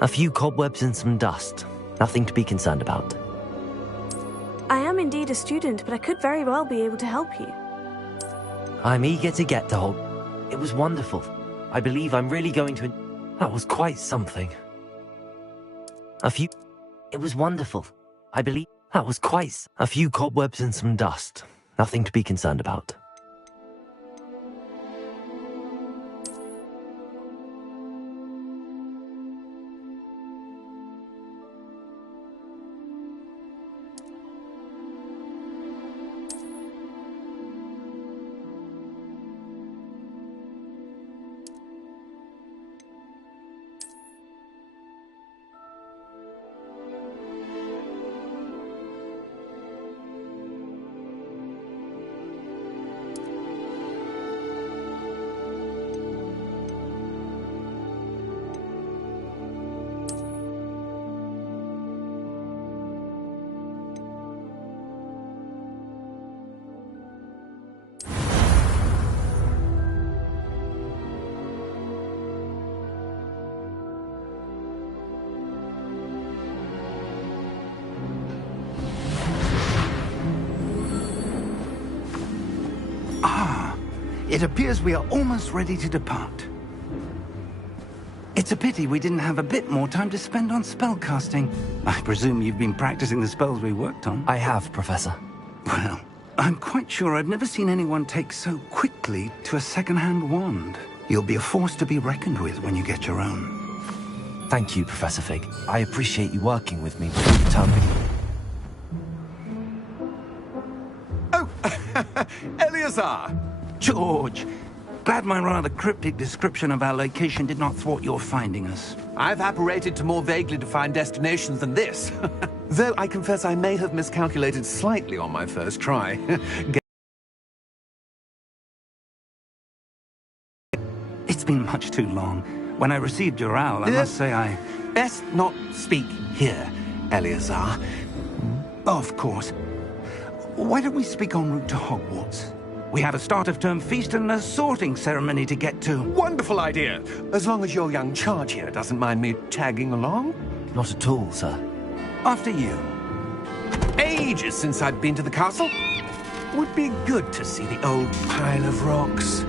A few cobwebs and some dust. Nothing to be concerned about. I am indeed a student, but I could very well be able to help you. I'm eager to get to Hogwarts. It was wonderful. I believe I'm really going to... That was quite something. It was wonderful. I believe... That was quite... A few cobwebs and some dust. Nothing to be concerned about. It appears we are almost ready to depart. It's a pity we didn't have a bit more time to spend on spellcasting. I presume you've been practicing the spells we worked on? I have, Professor. Well, I'm quite sure I've never seen anyone take so quickly to a second-hand wand. You'll be a force to be reckoned with when you get your own. Thank you, Professor Fig. I appreciate you working with me before the term begins. Oh, Eleazar! George! Glad my rather cryptic description of our location did not thwart your finding us. I've apparated to more vaguely defined destinations than this. Though I confess I may have miscalculated slightly on my first try. It's been much too long. When I received your owl, I must say I... Best not speak here, Eleazar. Of course. Why don't we speak en route to Hogwarts? We have a start-of-term feast and a sorting ceremony to get to. Wonderful idea! As long as your young charge here doesn't mind me tagging along. Not at all, sir. After you. Ages since I'd been to the castle. Would be good to see the old pile of rocks.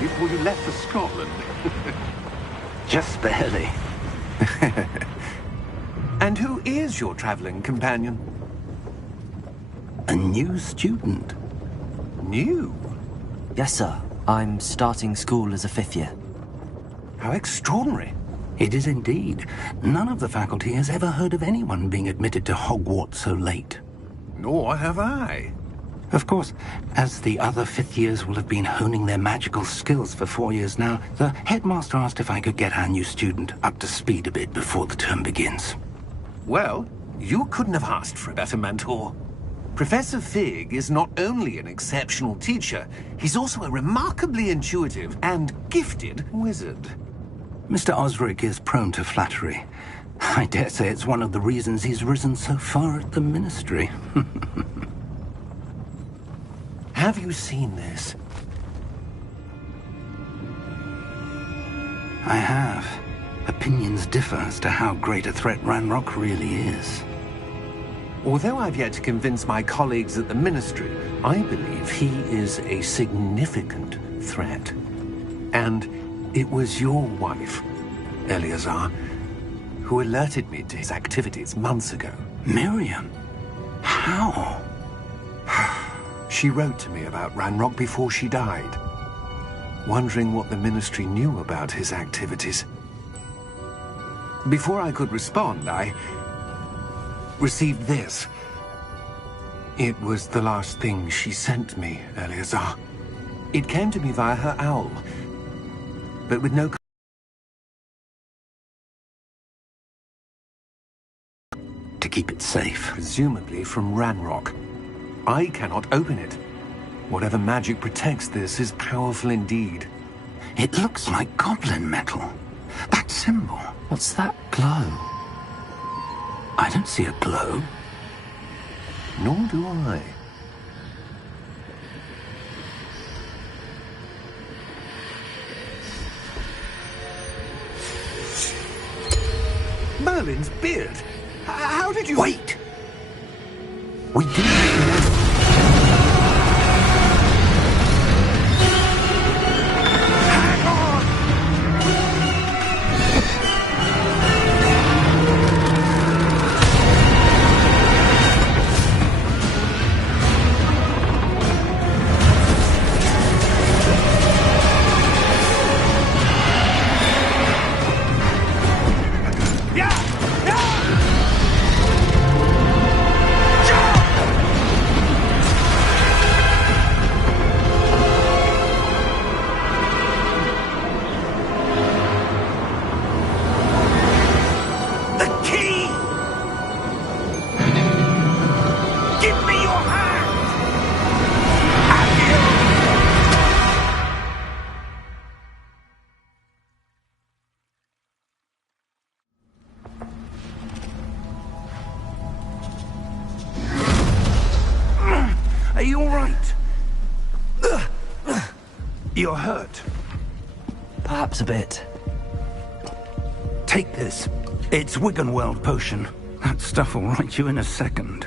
Before you left for Scotland. Just barely. And who is your traveling companion? A new student. New? Yes, sir. I'm starting school as a 5th year. How extraordinary. It is indeed. None of the faculty has ever heard of anyone being admitted to Hogwarts so late. Nor have I. Of course, as the other 5th years will have been honing their magical skills for 4 years now, the headmaster asked if I could get our new student up to speed a bit before the term begins. Well, you couldn't have asked for a better mentor. Professor Fig is not only an exceptional teacher, he's also a remarkably intuitive and gifted wizard. Mr. Osric is prone to flattery. I dare say it's one of the reasons he's risen so far at the ministry. Have you seen this? I have. Opinions differ as to how great a threat Ranrock really is. Although I've yet to convince my colleagues at the Ministry, I believe he is a significant threat. And it was your wife, Eleazar, who alerted me to his activities months ago. Miriam? How? She wrote to me about Ranrock before she died, wondering what the Ministry knew about his activities. Before I could respond, I received this. It was the last thing she sent me, Eleazar. It came to me via her owl, but with no... To keep it safe. Presumably from Ranrock. I cannot open it. Whatever magic protects this is powerful indeed. It looks like goblin metal. That symbol. What's that glow? I don't see a glow. Nor do I. Merlin's beard? How did you... Wait! We didn't... Are you all right? You're hurt. Perhaps a bit. Take this. It's Wiggenweld potion. That stuff will right you in a second.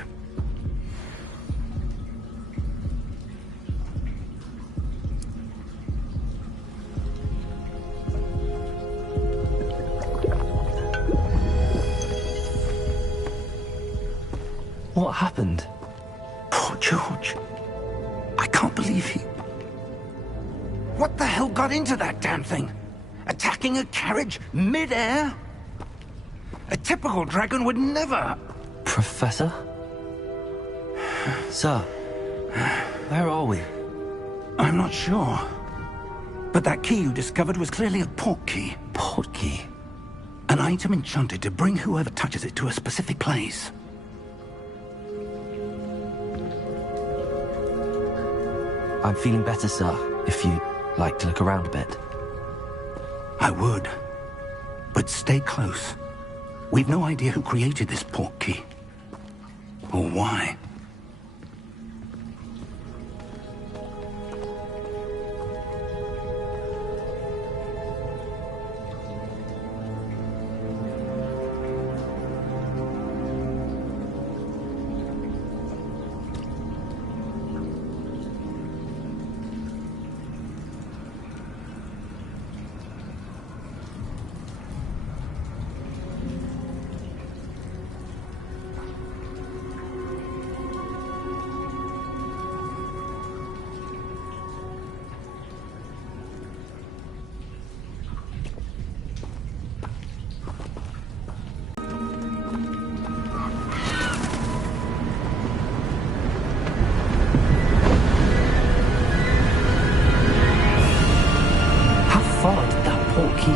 What happened? Poor George. I can't believe he... What the hell got into that damn thing? Attacking a carriage mid-air? A typical dragon would never... Professor? Sir, where are we? I'm not sure. But that key you discovered was clearly a port key. Port key? An item enchanted to bring whoever touches it to a specific place. I'm feeling better, sir, if you'd like to look around a bit. I would. But stay close. We've no idea who created this port key. Or why.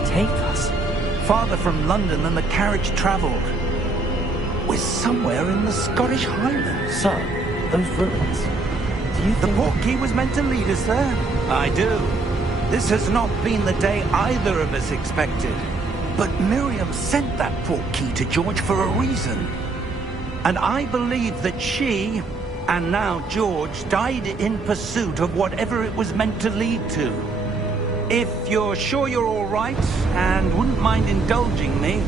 Take us? Farther from London than the carriage travelled. We're somewhere in the Scottish Highlands. Sir, those ruins. Do you think... The port key was meant to lead us there? I do. This has not been the day either of us expected. But Miriam sent that port key to George for a reason. And I believe that she, and now George, died in pursuit of whatever it was meant to lead to. If you're sure you're all right, and wouldn't mind indulging me,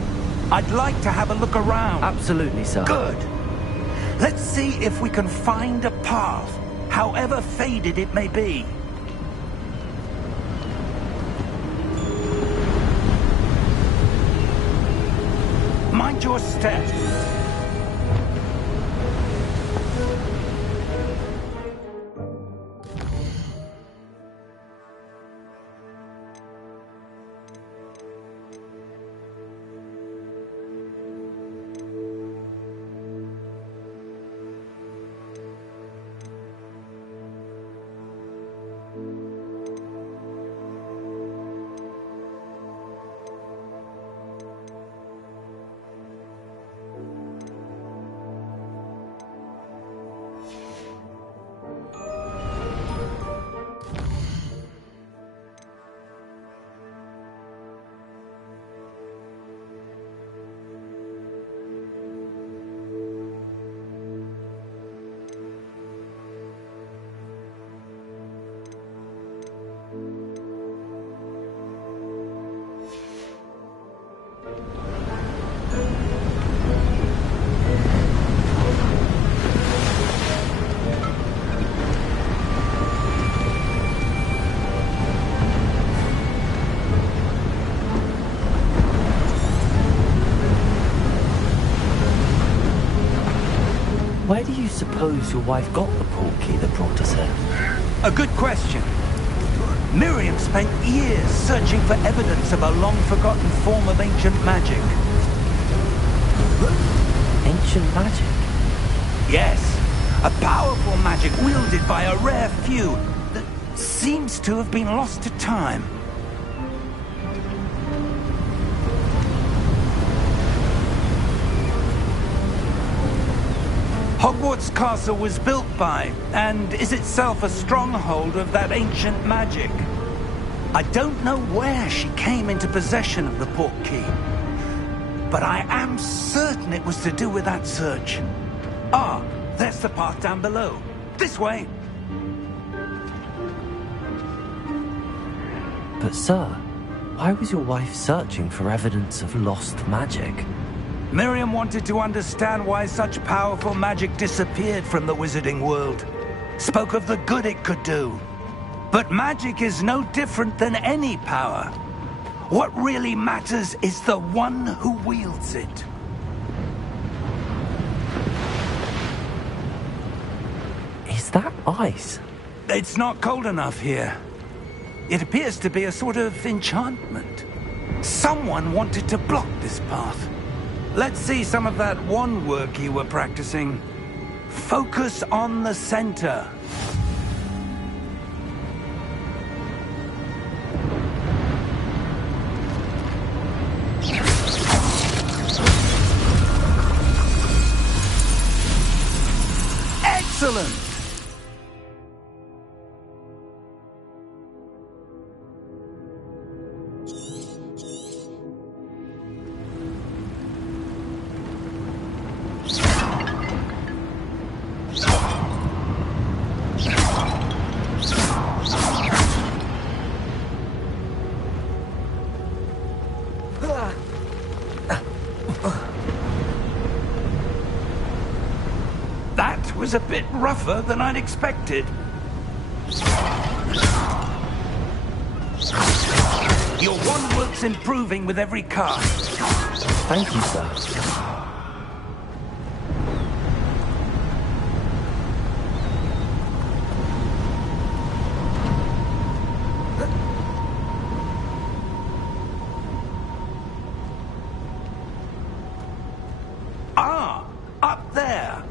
I'd like to have a look around. Absolutely, sir. Good. Let's see if we can find a path, however faded it may be. Mind your step. Where do you suppose your wife got the portkey that brought us here? A good question. Miriam spent years searching for evidence of a long-forgotten form of ancient magic. Ancient magic? Yes, a powerful magic wielded by a rare few that seems to have been lost to time. Hogwarts Castle was built by, and is itself a stronghold of that ancient magic. I don't know where she came into possession of the portkey, but I am certain it was to do with that search. Ah, there's the path down below. This way! But sir, why was your wife searching for evidence of lost magic? Miriam wanted to understand why such powerful magic disappeared from the wizarding world. Spoke of the good it could do. But magic is no different than any power. What really matters is the one who wields it. Is that ice? It's not cold enough here. It appears to be a sort of enchantment. Someone wanted to block this path. Let's see some of that wand work you were practicing. Focus on the center. Excellent! That was a bit rougher than I'd expected. Your wand work's improving with every cast. Thank you, sir. Ah, up there.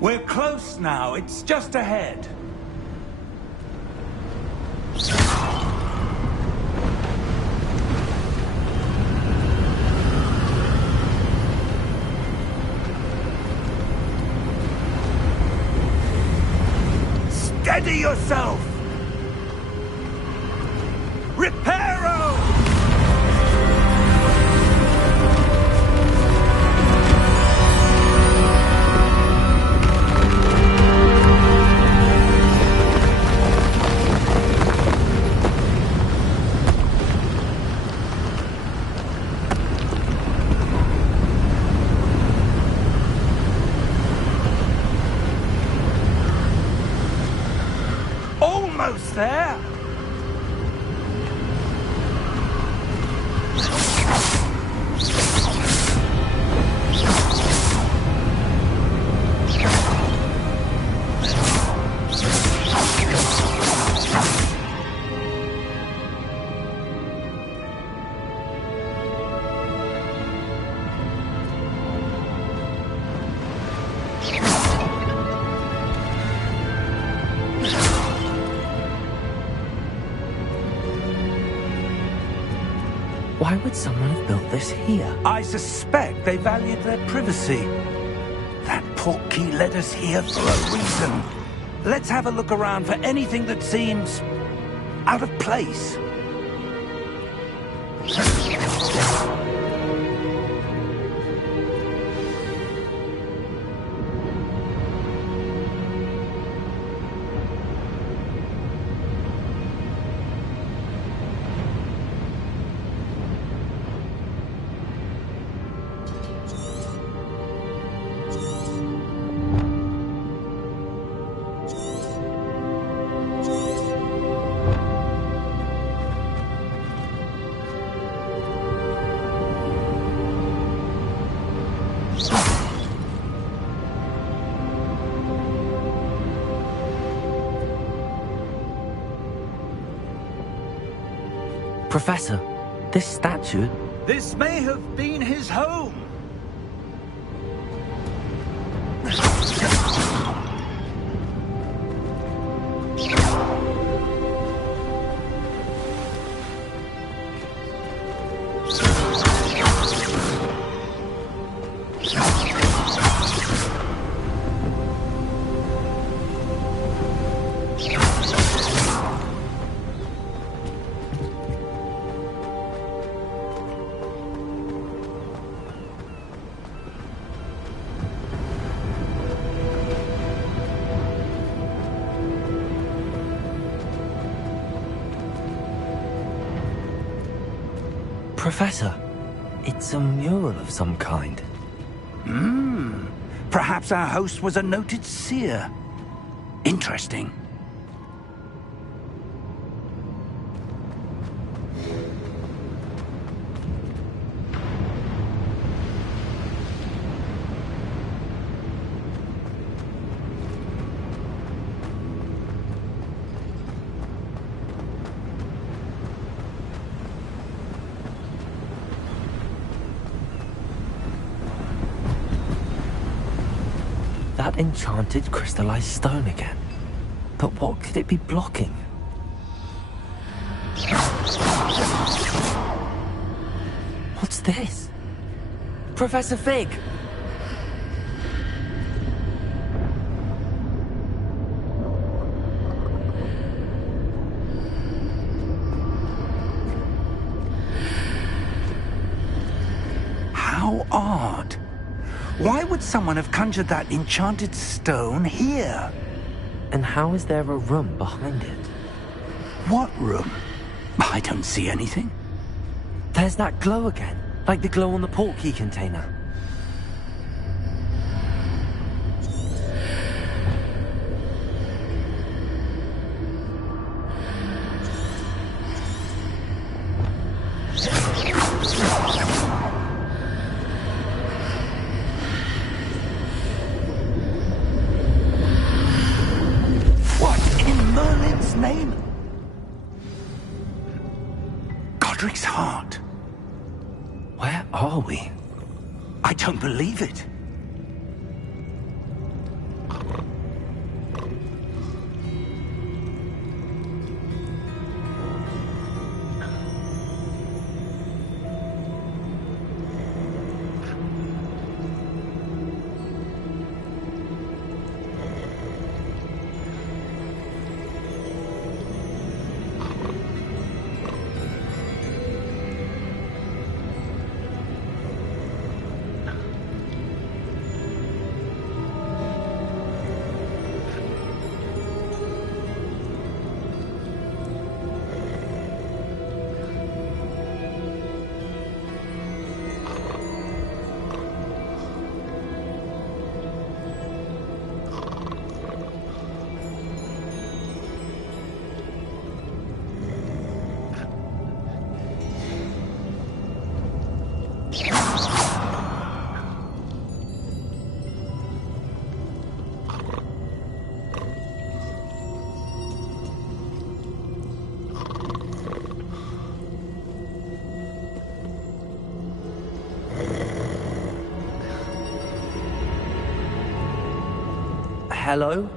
We're close now. It's just ahead. Steady yourself! Reparo! Almost there! Why would someone have built this here? I suspect they valued their privacy. That portkey led us here for a reason. Let's have a look around for anything that seems out of place. Professor, this statue... This may have been his home. Professor, it's a mural of some kind. Perhaps our host was a noted seer. Interesting. That enchanted crystallized stone again. But what could it be blocking? What's this? Professor Fig! How odd. Why would someone have conjured that enchanted stone here? And how is there a room behind it? What room? I don't see anything. There's that glow again, like the glow on the portkey container. Name? Godric's heart. Where are we? I don't believe it. Hello?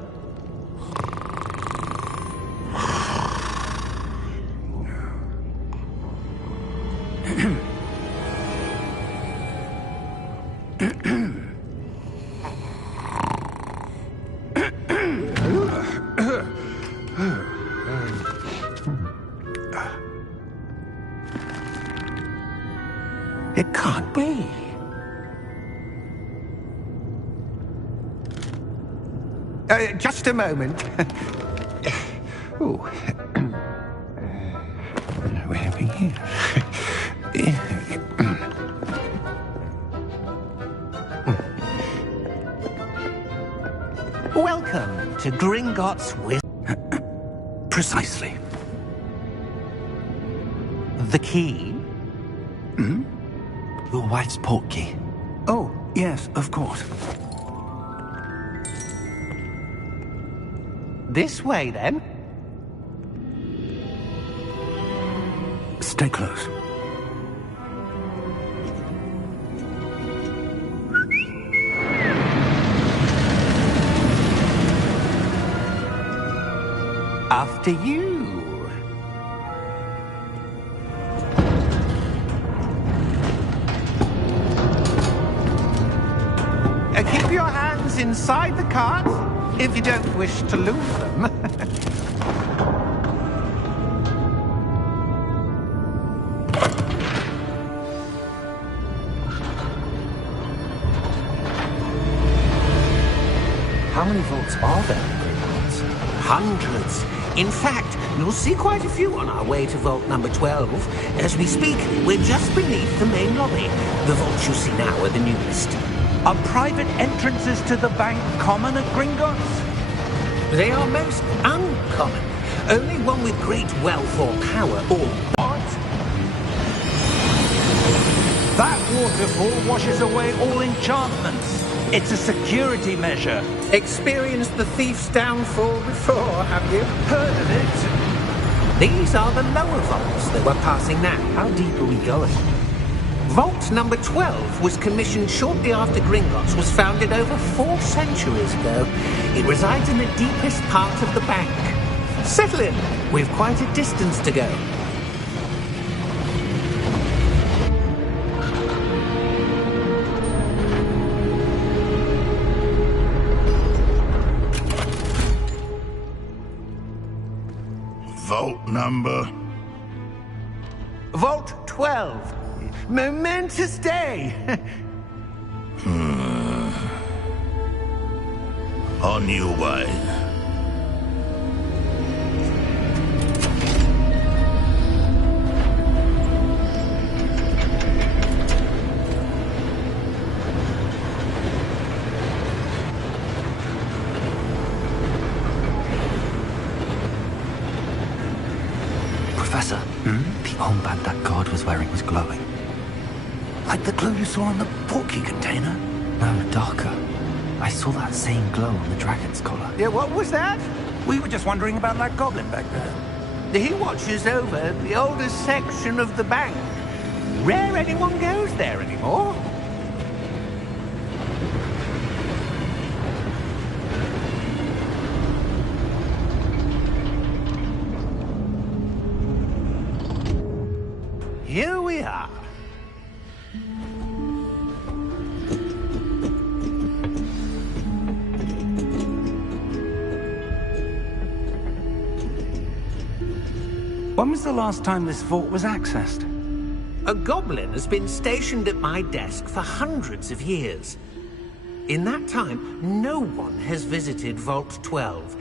It can't be. Just a moment. Oh. Where are we here? Welcome to Gringotts with... Precisely. The key? Your wife's portkey. Oh, yes, of course. This way, then. Stay close. After you. Keep your hands inside the cart if you don't wish to lose them. How many vaults are there in Gringotts? Hundreds. In fact, you'll see quite a few on our way to vault number 12. As we speak, we're just beneath the main lobby. The vaults you see now are the newest. Are private entrances to the bank common at Gringotts? They are most uncommon. Only one with great wealth or power or... What? That waterfall washes away all enchantments. It's a security measure. Experienced the thief's downfall before, have you? Heard of it? These are the lower vaults that we're passing now. How deep are we going? Vault number 12 was commissioned shortly after Gringotts was founded over 4 centuries ago. It resides in the deepest part of the bank. Settle in. We've quite a distance to go. Vault number? Vault 12. Momentous day. On your way. Professor, the armband that guard was wearing was glowing. Like the glow you saw on the portkey container? No, darker. I saw that same glow on the dragon's collar. Yeah, what was that? We were just wondering about that goblin back there. He watches over the oldest section of the bank. Rare anyone goes there anymore. Here we are. When was the last time this vault was accessed? A goblin has been stationed at my desk for hundreds of years. In that time, no one has visited Vault 12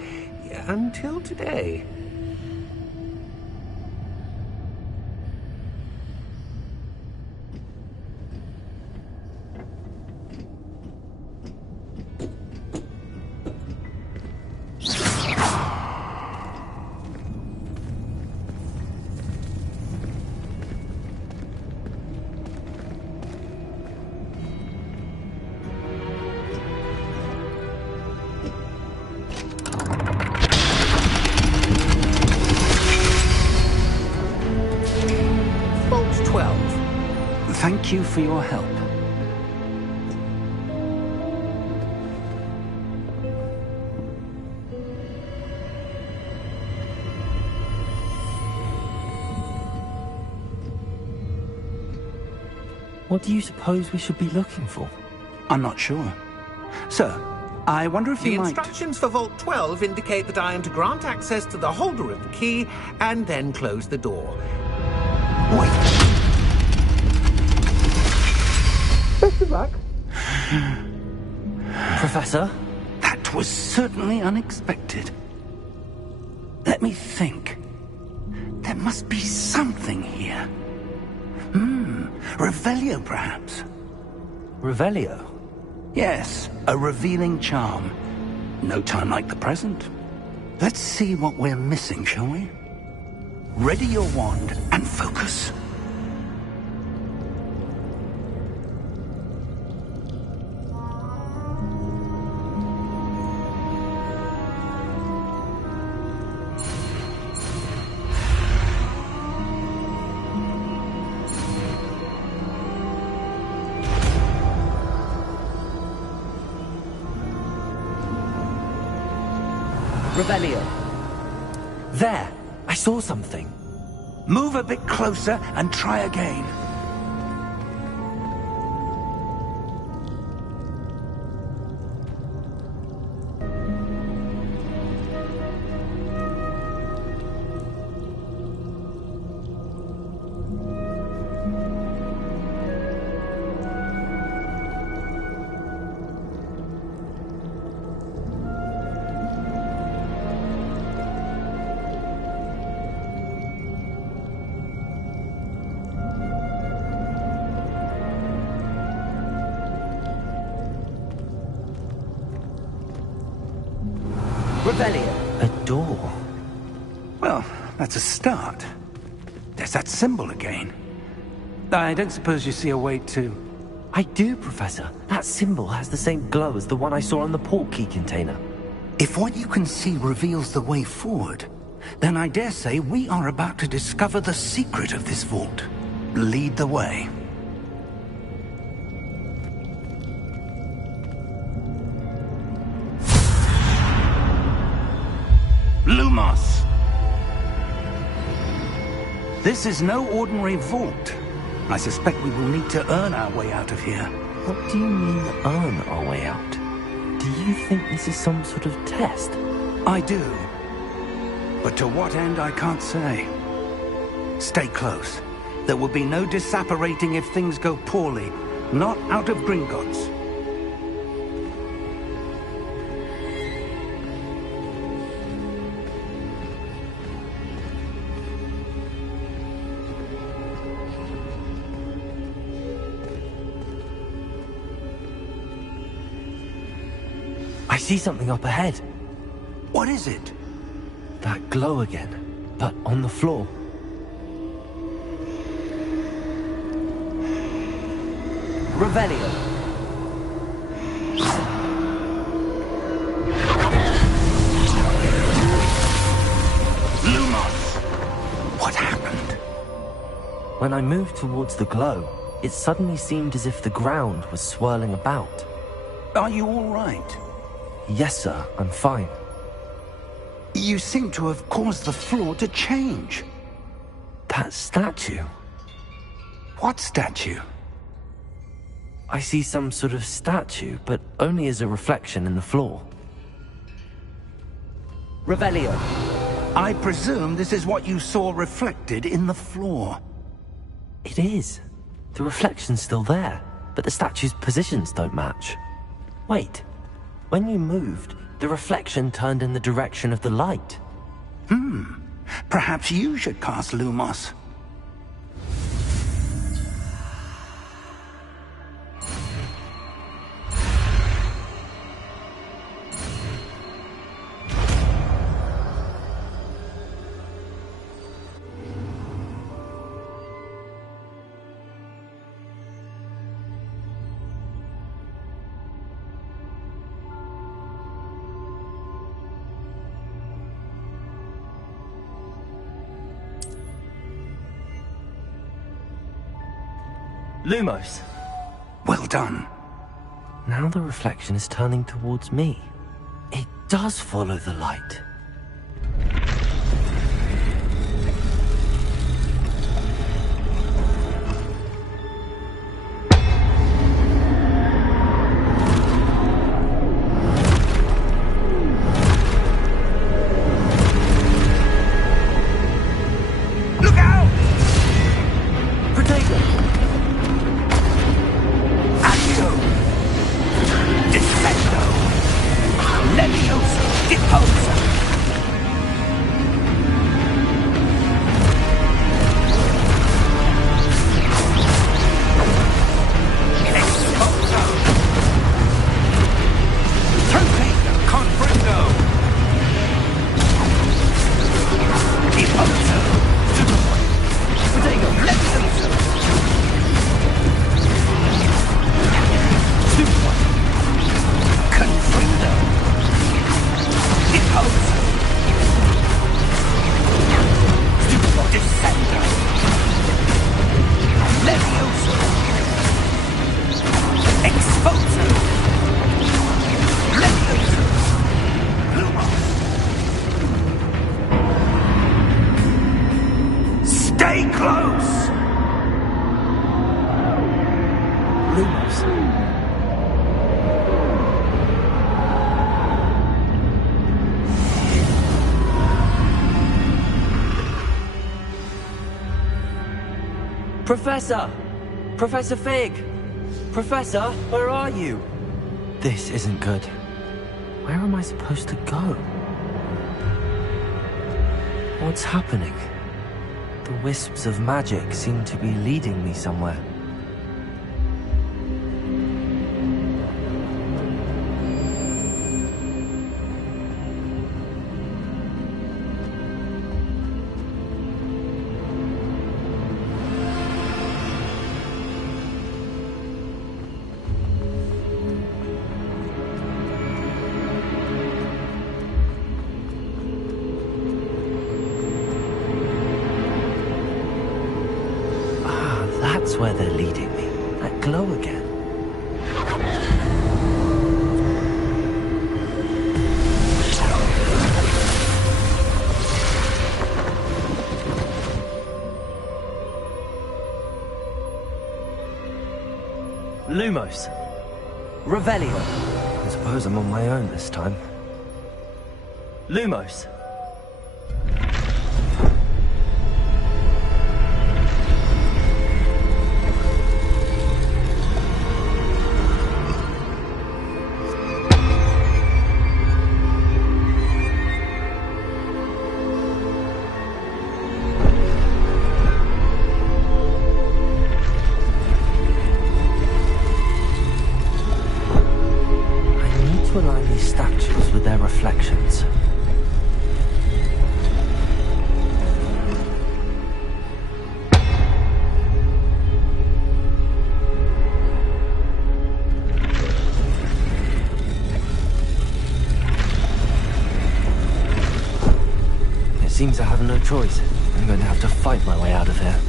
until today. Thank you for your help. What do you suppose we should be looking for? I'm not sure. Sir, I wonder if The you might... instructions for Vault 12 indicate that I am to grant access to the holder of the key and then close the door. Wait. Best of luck. Professor? That was certainly unexpected. Let me think. There must be something here. Revelio, perhaps? Revelio? Yes, a revealing charm. No time like the present. Let's see what we're missing, shall we? Ready your wand and focus. Revelio. There! I saw something. Move a bit closer and try again. Revelio. A door. Well, that's a start. There's that symbol again. I don't suppose you see a way to... I do, Professor. That symbol has the same glow as the one I saw on the port key container. If what you can see reveals the way forward, then I dare say we are about to discover the secret of this vault. Lead the way. Lumos! This is no ordinary vault. I suspect we will need to earn our way out of here. What do you mean, earn our way out? Do you think this is some sort of test? I do. But to what end, I can't say. Stay close. There will be no disapparating if things go poorly. Not out of Gringotts. I see something up ahead. What is it? That glow again, but on the floor. Revelio. Lumos! What happened? When I moved towards the glow, it suddenly seemed as if the ground was swirling about. Are you all right? Yes, sir, I'm fine. You seem to have caused the floor to change. That statue. What statue? I see some sort of statue, but only as a reflection in the floor. Revelio. I presume this is what you saw reflected in the floor. It is. The reflection's still there, but the statue's positions don't match. Wait. When you moved, the reflection turned in the direction of the light. Perhaps you should cast Lumos. Lumos. Well done. Now the reflection is turning towards me. It does follow the light. Professor! Professor Fig! Professor, where are you? This isn't good. Where am I supposed to go? What's happening? The wisps of magic seem to be leading me somewhere. That's where they're leading me. That glow again. Lumos. Revelio. I suppose I'm on my own this time. Lumos. Align these statues with their reflections. It seems I have no choice. I'm going to have to fight my way out of here.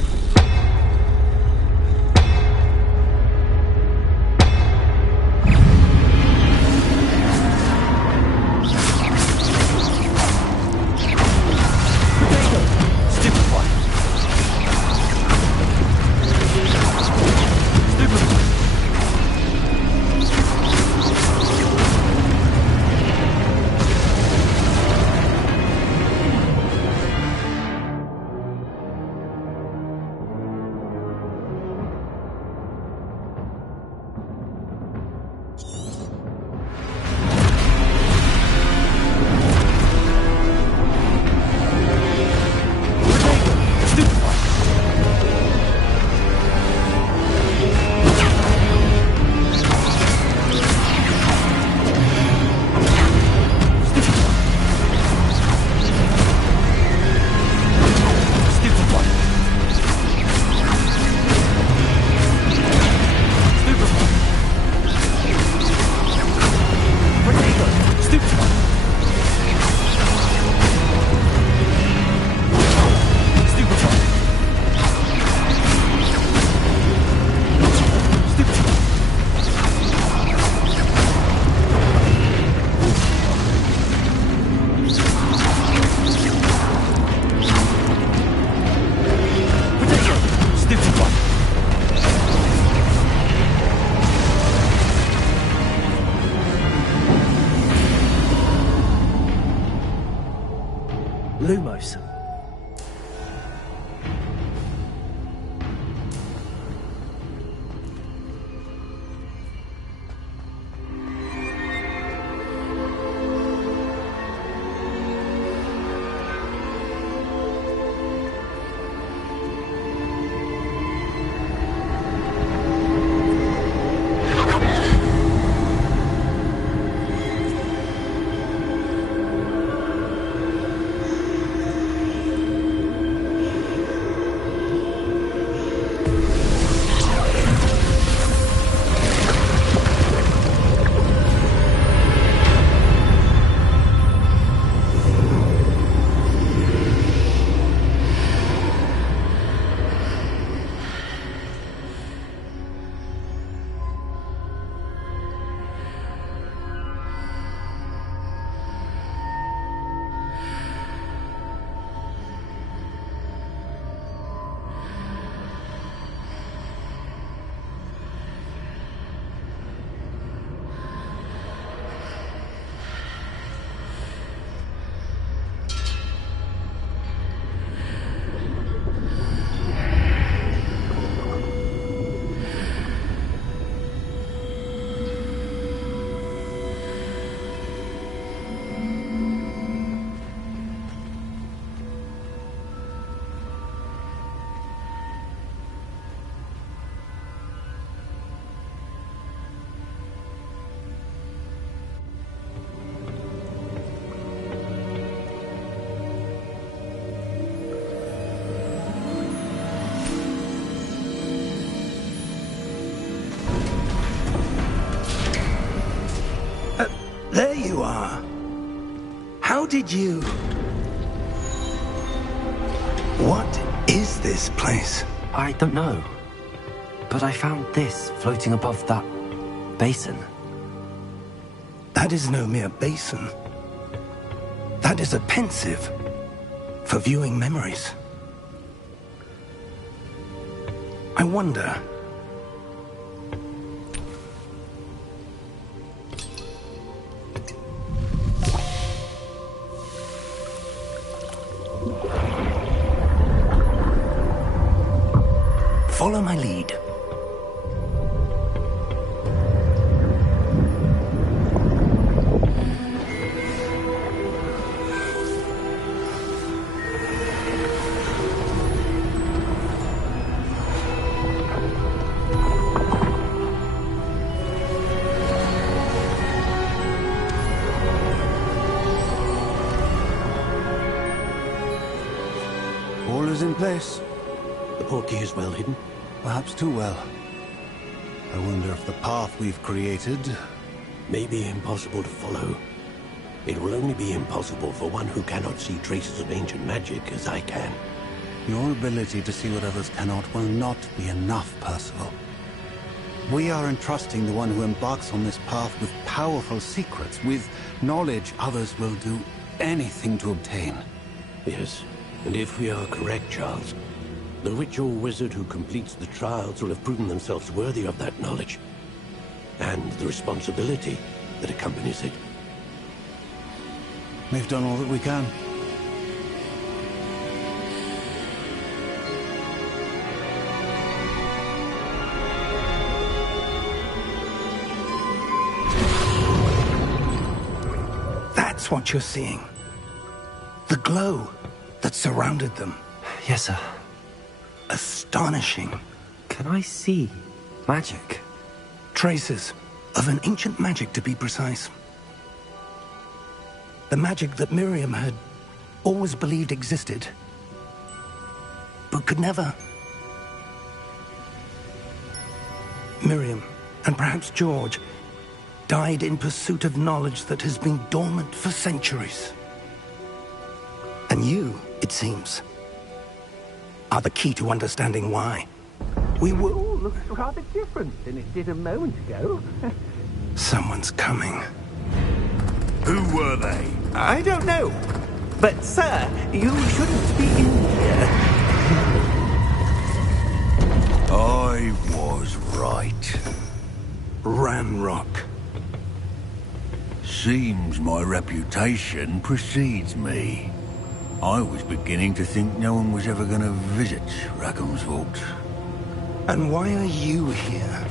Lumos. How did you... What is this place? I don't know. But I found this floating above that basin. That is no mere basin. That is a pensive for viewing memories. I wonder... Follow my lead. All is in place. The portkey is well hidden. Perhaps too well. I wonder if the path we've created... May be impossible to follow. It will only be impossible for one who cannot see traces of ancient magic as I can. Your ability to see what others cannot will not be enough, Percival. We are entrusting the one who embarks on this path with powerful secrets, with knowledge others will do anything to obtain. Yes, and if we are correct, Charles, the witch or wizard who completes the trials will have proven themselves worthy of that knowledge, and the responsibility that accompanies it. We've done all that we can. That's what you're seeing. The glow that surrounded them. Yes, sir. Astonishing. Can I see magic? Traces of an ancient magic, to be precise. The magic that Miriam had always believed existed, but could never. Miriam, and perhaps George, died in pursuit of knowledge that has been dormant for centuries. And you, it seems, are the key to understanding why. We will... It all looks rather different than it did a moment ago. Someone's coming. Who were they? I don't know. But, sir, you shouldn't be in here. I was right. Ranrock. Seems my reputation precedes me. I was beginning to think no one was ever going to visit Rackham's Vault. And why are you here?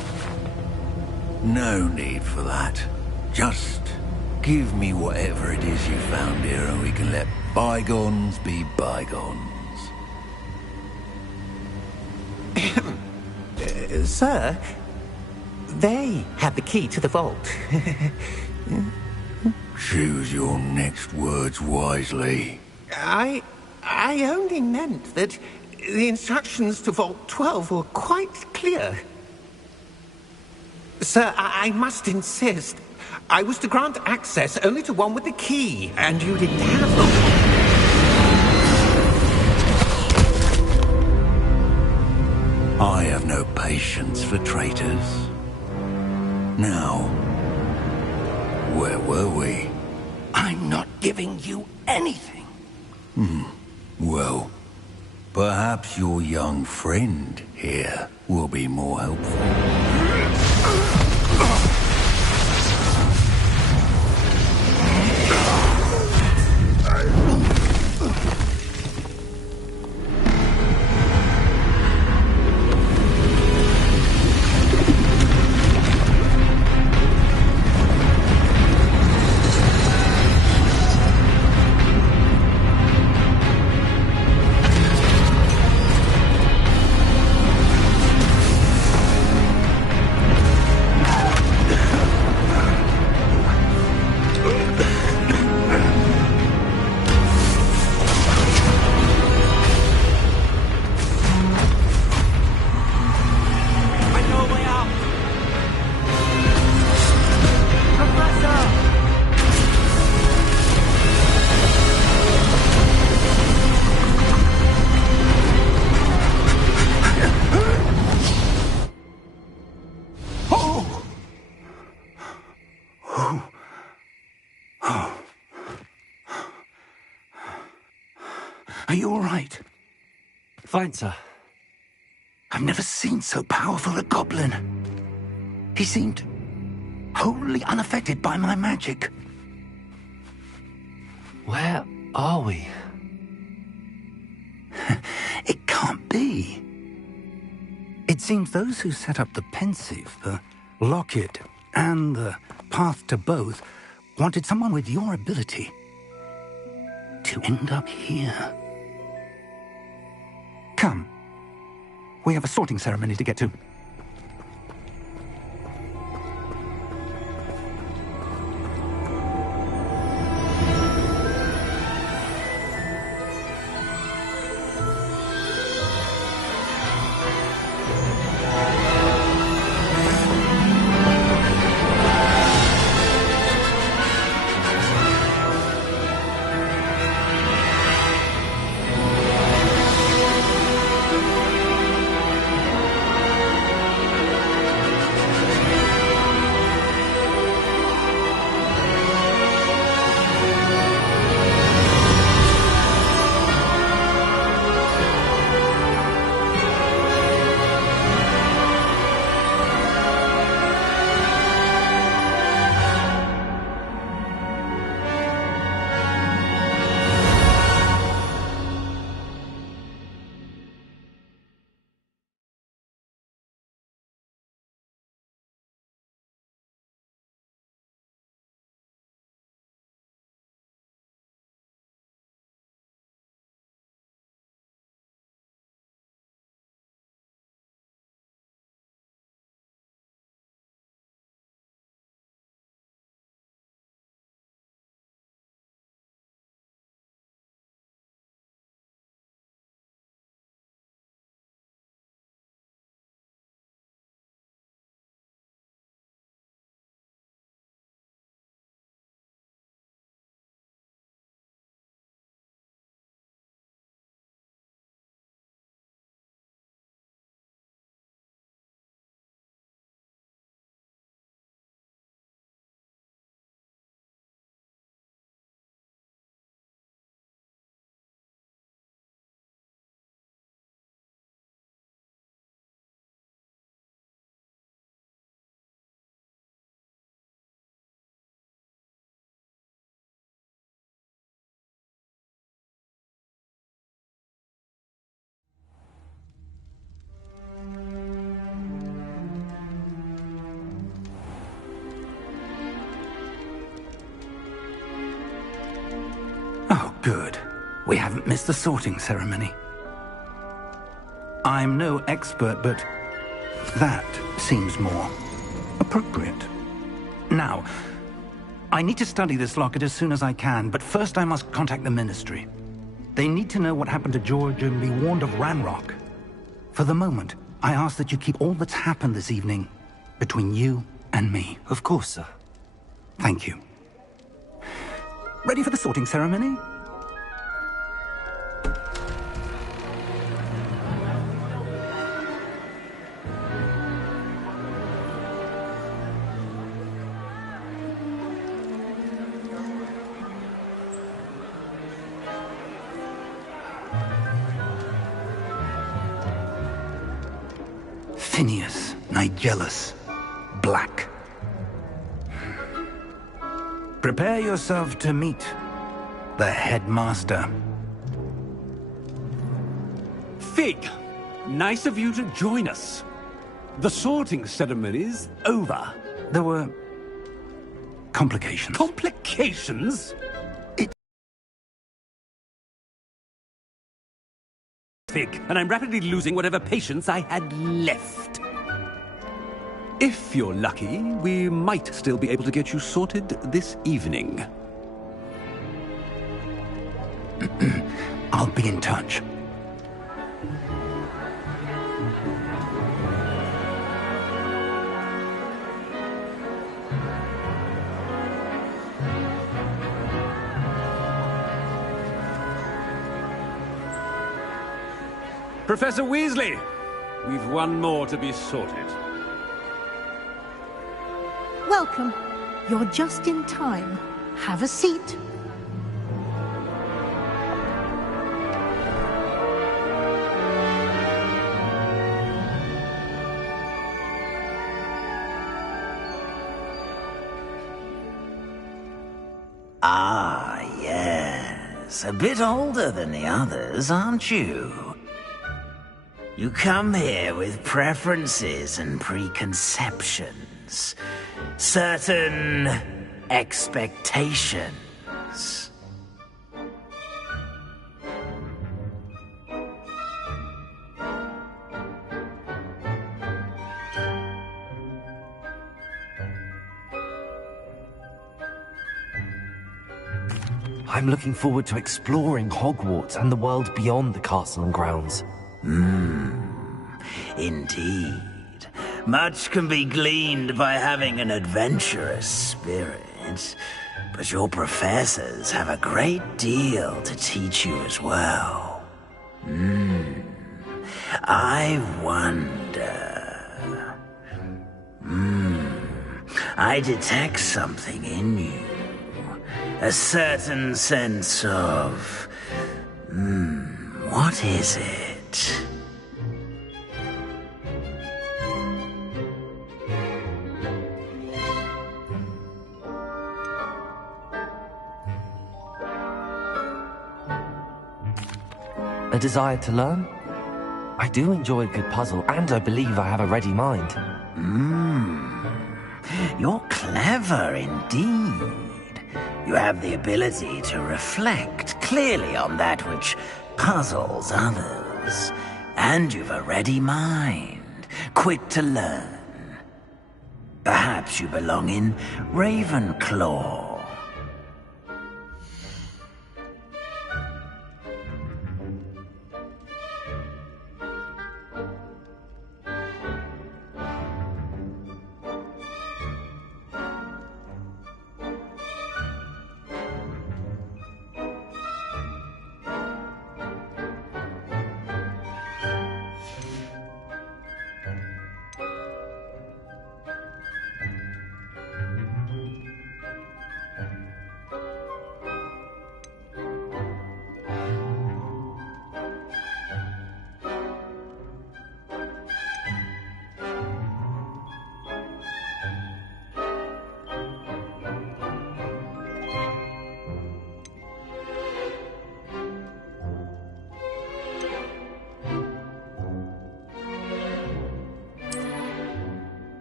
No need for that. Just give me whatever it is you found here and we can let bygones be bygones. Sir, they have the key to the vault. Choose your next words wisely. I only meant that the instructions to Vault 12 were quite clear. Sir, I must insist. I was to grant access only to one with the key, and you didn't have them. I have no patience for traitors. Now, where were we? I'm not giving you anything. Well, perhaps your young friend here will be more helpful. Are you all right? Fine, sir. I've never seen so powerful a goblin. He seemed wholly unaffected by my magic. Where are we? It can't be. It seems those who set up the pensive, the locket, and the path to both wanted someone with your ability to end up here. Come. We have a sorting ceremony to get to. Oh, good. We haven't missed the sorting ceremony. I'm no expert, but that seems more appropriate. Now, I need to study this locket as soon as I can, but first I must contact the Ministry. They need to know what happened to George and be warned of Ranrock. For the moment, I ask that you keep all that's happened this evening between you and me. Of course, sir. Thank you. Ready for the sorting ceremony? Phineas Nigellus Black. Prepare yourself to meet the headmaster. Fig, nice of you to join us. The sorting ceremony's over. There were complications. Complications? Fig, and I'm rapidly losing whatever patience I had left. If you're lucky, we might still be able to get you sorted this evening. I'll be in touch. Professor Weasley, we've one more to be sorted. Welcome. You're just in time. Have a seat. Hogwarts. A bit older than the others, aren't you? You come here with preferences and preconceptions. Certain expectations. I'm looking forward to exploring Hogwarts and the world beyond the castle and grounds. Indeed. Much can be gleaned by having an adventurous spirit, but your professors have a great deal to teach you as well. I wonder... I detect something in you. A certain sense of... what is it? A desire to learn? I do enjoy a good puzzle, and I believe I have a ready mind. You're clever indeed. You have the ability to reflect clearly on that which puzzles others. And you've a ready mind, quick to learn. Perhaps you belong in Ravenclaw.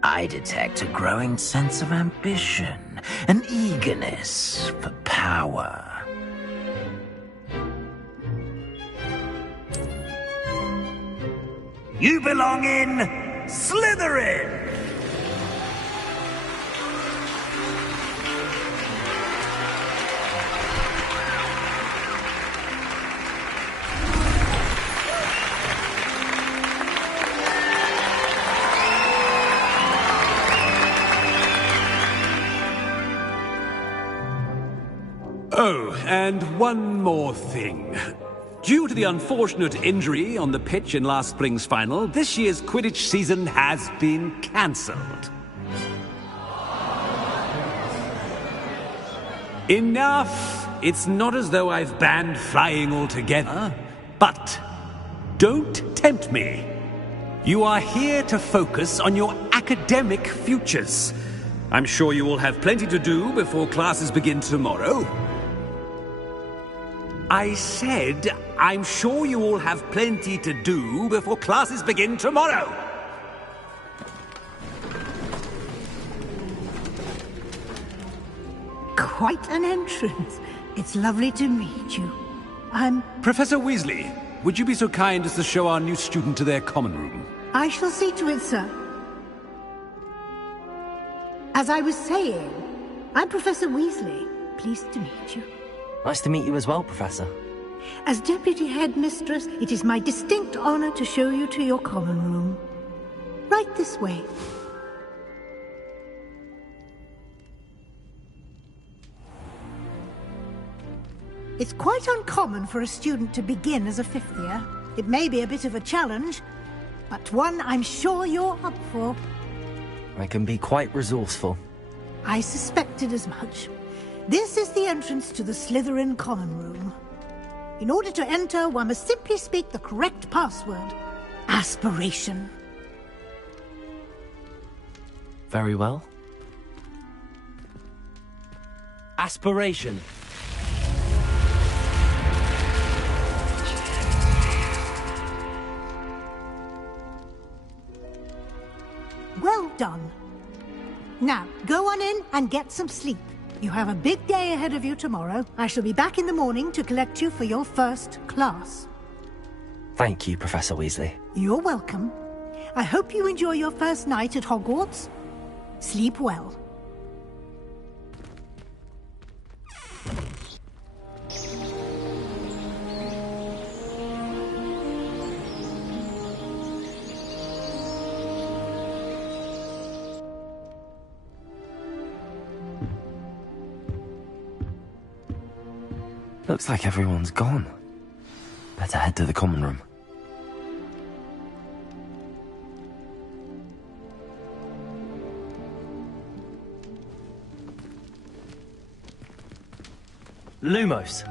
I detect a growing sense of ambition, an eagerness for power. You belong in Slytherin! Oh, and one more thing. Due to the unfortunate injury on the pitch in last spring's final, this year's Quidditch season has been cancelled. Enough! It's not as though I've banned flying altogether. But don't tempt me. You are here to focus on your academic futures. I'm sure you will have plenty to do before classes begin tomorrow. I said, I'm sure you all have plenty to do before classes begin tomorrow. Quite an entrance. It's lovely to meet you. I'm... Professor Weasley, would you be so kind as to show our new student to their common room? I shall see to it, sir. As I was saying, I'm Professor Weasley. Pleased to meet you. Nice to meet you as well, Professor. As Deputy Headmistress, it is my distinct honor to show you to your common room. Right this way. It's quite uncommon for a student to begin as a fifth year. It may be a bit of a challenge, but one I'm sure you're up for. I can be quite resourceful. I suspected as much. This is the entrance to the Slytherin common room. In order to enter, one must simply speak the correct password. Aspiration. Very well. Aspiration. done. Now, go on in and get some sleep. You have a big day ahead of you tomorrow. I shall be back in the morning to collect you for your first class. Thank you, Professor Weasley. You're welcome. I hope you enjoy your first night at Hogwarts. Sleep well. Looks like everyone's gone. Better head to the common room. Lumos.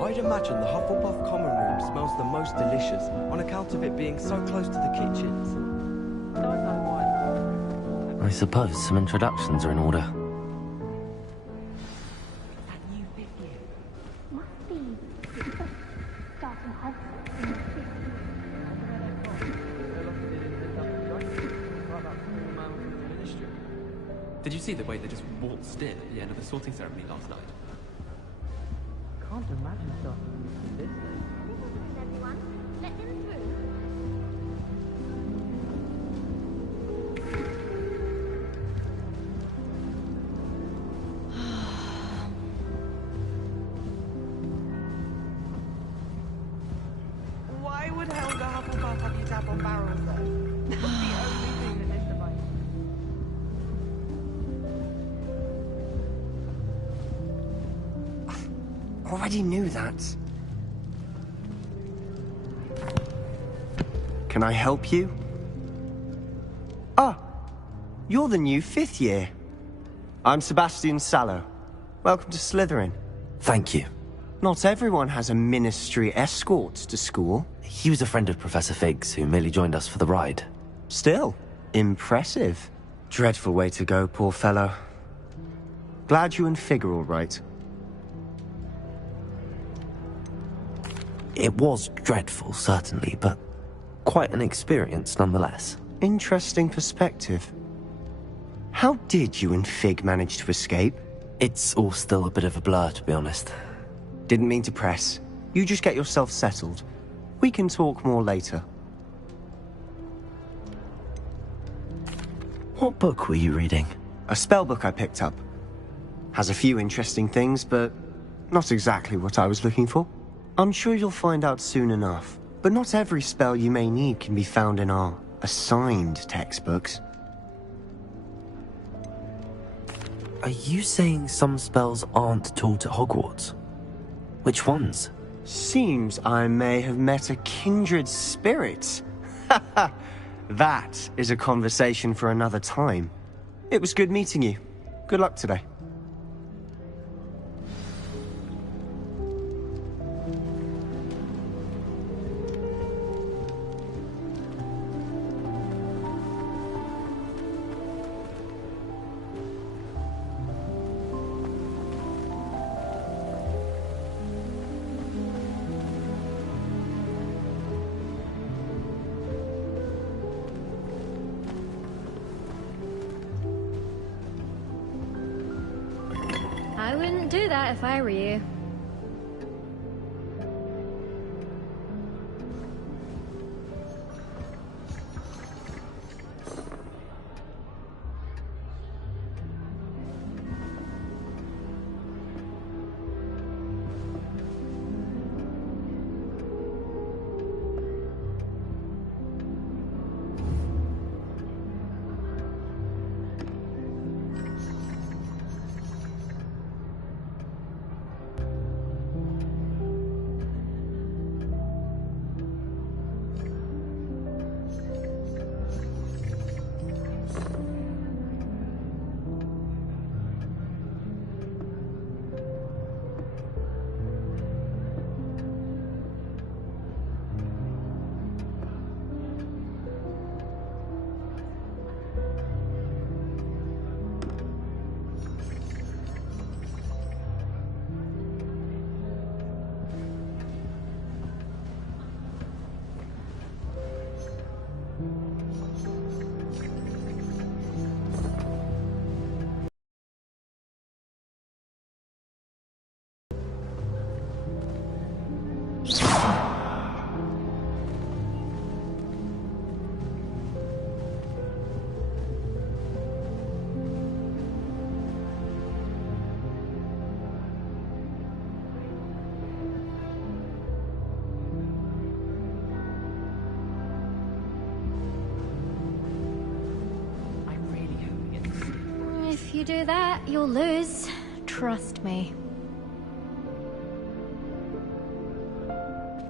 I'd imagine the Hufflepuff common room smells the most delicious on account of it being so close to the kitchens. Don't know why. I suppose some introductions are in order. Did you see the way they just waltzed in at the end of the sorting ceremony last night? Can't imagine starting this. Everyone, let them through. Why would Helga Hufflepuff have you tap on barrels then? That's the only thing that mystifies me. Already knew that. Can I help you? Ah, you're the new 5th year. I'm Sebastian Sallow. Welcome to Slytherin. Thank you. Not everyone has a ministry escort to school. He was a friend of Professor Fig's who merely joined us for the ride. Still, impressive. Dreadful way to go, poor fellow. Glad you and Fig are all right. It was dreadful, certainly, but quite an experience nonetheless. Interesting perspective. How did you and Fig manage to escape? It's all still a bit of a blur, to be honest. Didn't mean to press. You just get yourself settled. We can talk more later. What book were you reading? A spell book I picked up. Has a few interesting things, but not exactly what I was looking for. I'm sure you'll find out soon enough. But not every spell you may need can be found in our assigned textbooks. Are you saying some spells aren't taught at Hogwarts? Which ones? Seems I may have met a kindred spirit. That is a conversation for another time. It was good meeting you. Good luck today. I wouldn't do that if I were you. If you do that, you'll lose. Trust me.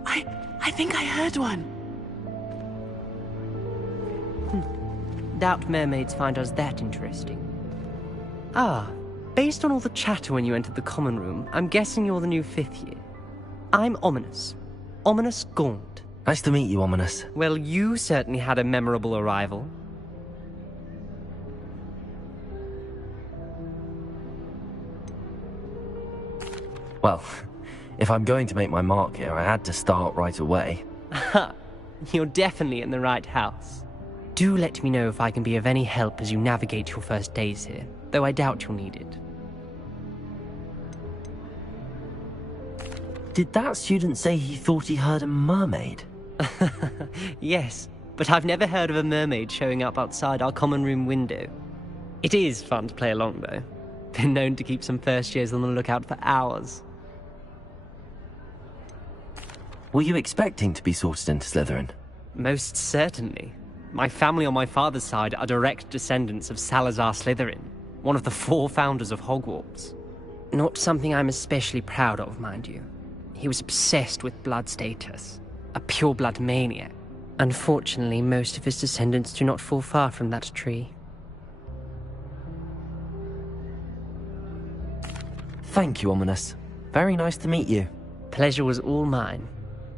I think I heard one. Doubt mermaids find us that interesting. Ah, based on all the chatter when you entered the common room, I'm guessing you're the new 5th year. I'm Ominous. Ominous Gaunt. Nice to meet you, Ominous. Well, you certainly had a memorable arrival. Well, if I'm going to make my mark here, I had to start right away. Ha! You're definitely in the right house. Do let me know if I can be of any help as you navigate your first days here, though I doubt you'll need it. Did that student say he thought he heard a mermaid? Yes, but I've never heard of a mermaid showing up outside our common room window. It is fun to play along, though. Been known to keep some first years on the lookout for hours. Were you expecting to be sorted into Slytherin? Most certainly. My family on my father's side are direct descendants of Salazar Slytherin, one of the 4 founders of Hogwarts. Not something I'm especially proud of, mind you. He was obsessed with blood status, a pure-blood maniac. Unfortunately, most of his descendants do not fall far from that tree. Thank you, Ominous. Very nice to meet you. Pleasure was all mine.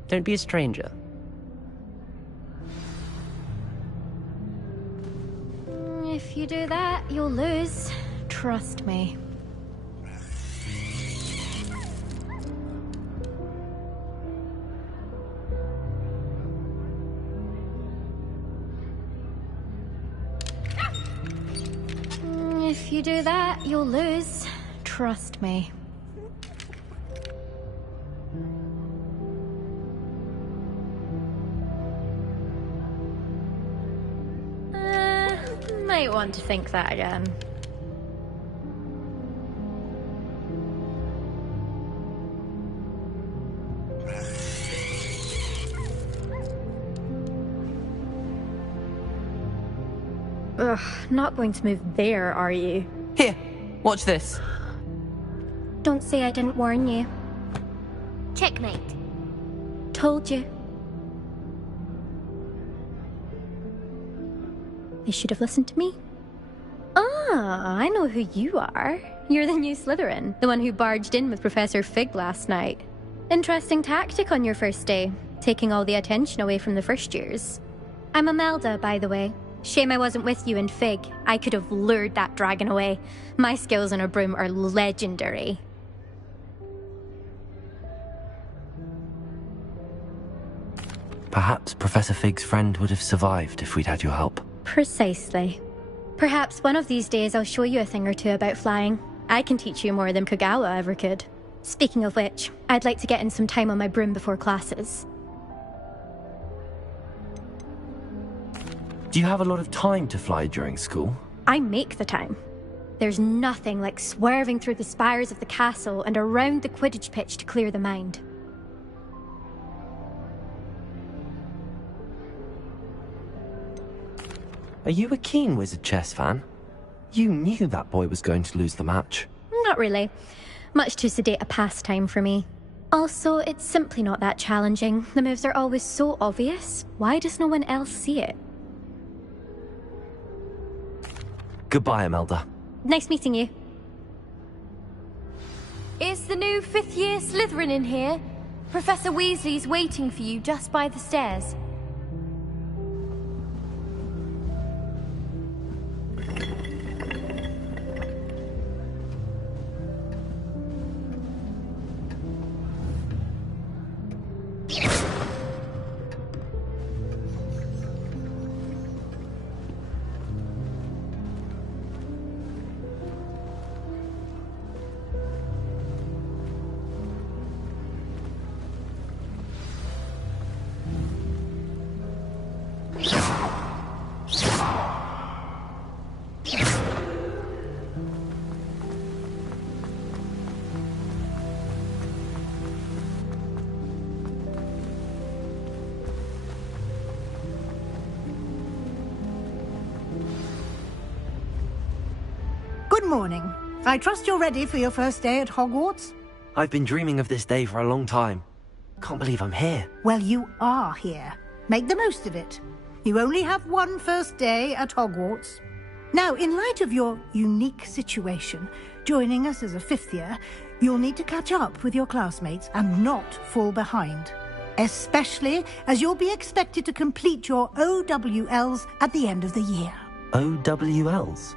Don't be a stranger. If you do that, you'll lose. Trust me. If you do that, you'll lose. Trust me. Might want to think that again. Ugh, not going to move there, are you? Here, watch this. Don't say I didn't warn you. Checkmate. Told you. You should have listened to me. Ah, I know who you are. You're the new Slytherin, the one who barged in with Professor Fig last night. Interesting tactic on your first day, taking all the attention away from the first years. I'm Imelda, by the way. Shame I wasn't with you in Fig. I could have lured that dragon away. My skills on a broom are legendary. Perhaps Professor Fig's friend would have survived if we'd had your help. Precisely. Perhaps one of these days I'll show you a thing or two about flying. I can teach you more than Kagawa ever could. Speaking of which, I'd like to get in some time on my broom before classes. Do you have a lot of time to fly during school? I make the time. There's nothing like swerving through the spires of the castle and around the Quidditch pitch to clear the mind. Are you a keen Wizard chess fan? You knew that boy was going to lose the match. Not really. Much too sedate a pastime for me. Also, it's simply not that challenging. The moves are always so obvious. Why does no one else see it? Goodbye, Imelda. Nice meeting you. Is the new 5th year Slytherin in here? Professor Weasley's waiting for you just by the stairs. Good morning. I trust you're ready for your first day at Hogwarts? I've been dreaming of this day for a long time. Can't believe I'm here. Well, you are here. Make the most of it. You only have one first day at Hogwarts. Now, in light of your unique situation, joining us as a 5th year, you'll need to catch up with your classmates and not fall behind. Especially as you'll be expected to complete your OWLs at the end of the year. OWLs?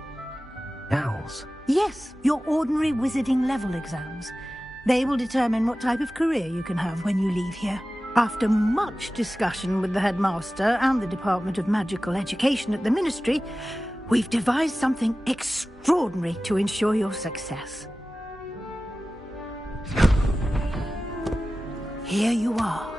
Owls? Yes, your ordinary wizarding level exams. They will determine what type of career you can have when you leave here. After much discussion with the headmaster and the Department of Magical Education at the Ministry, we've devised something extraordinary to ensure your success. Here you are.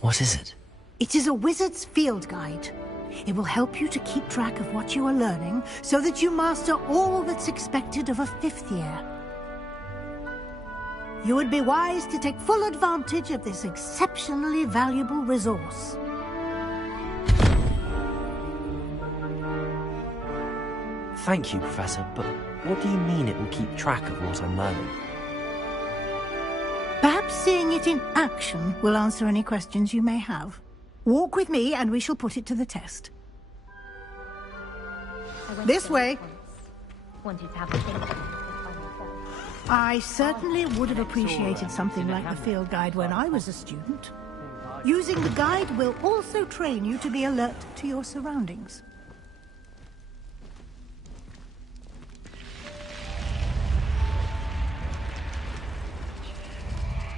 What is it? It is a wizard's field guide. It will help you to keep track of what you are learning so that you master all that's expected of a 5th year. You would be wise to take full advantage of this exceptionally valuable resource. Thank you, Professor, but what do you mean it will keep track of what I'm learning? Perhaps Perhaps seeing it in action will answer any questions you may have. Walk with me and we shall put it to the test. This way. Wanted to have a think. I certainly would have appreciated something like the field guide when I was a student. Using the guide will also train you to be alert to your surroundings.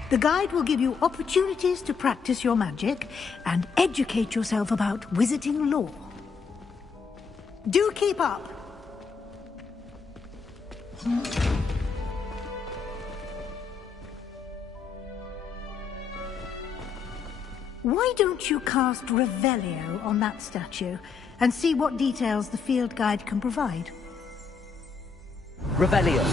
The guide will give you opportunities to practice your magic and educate yourself about wizarding lore. Do keep up! Why don't you cast Revelio on that statue and see what details the field guide can provide? Revelio.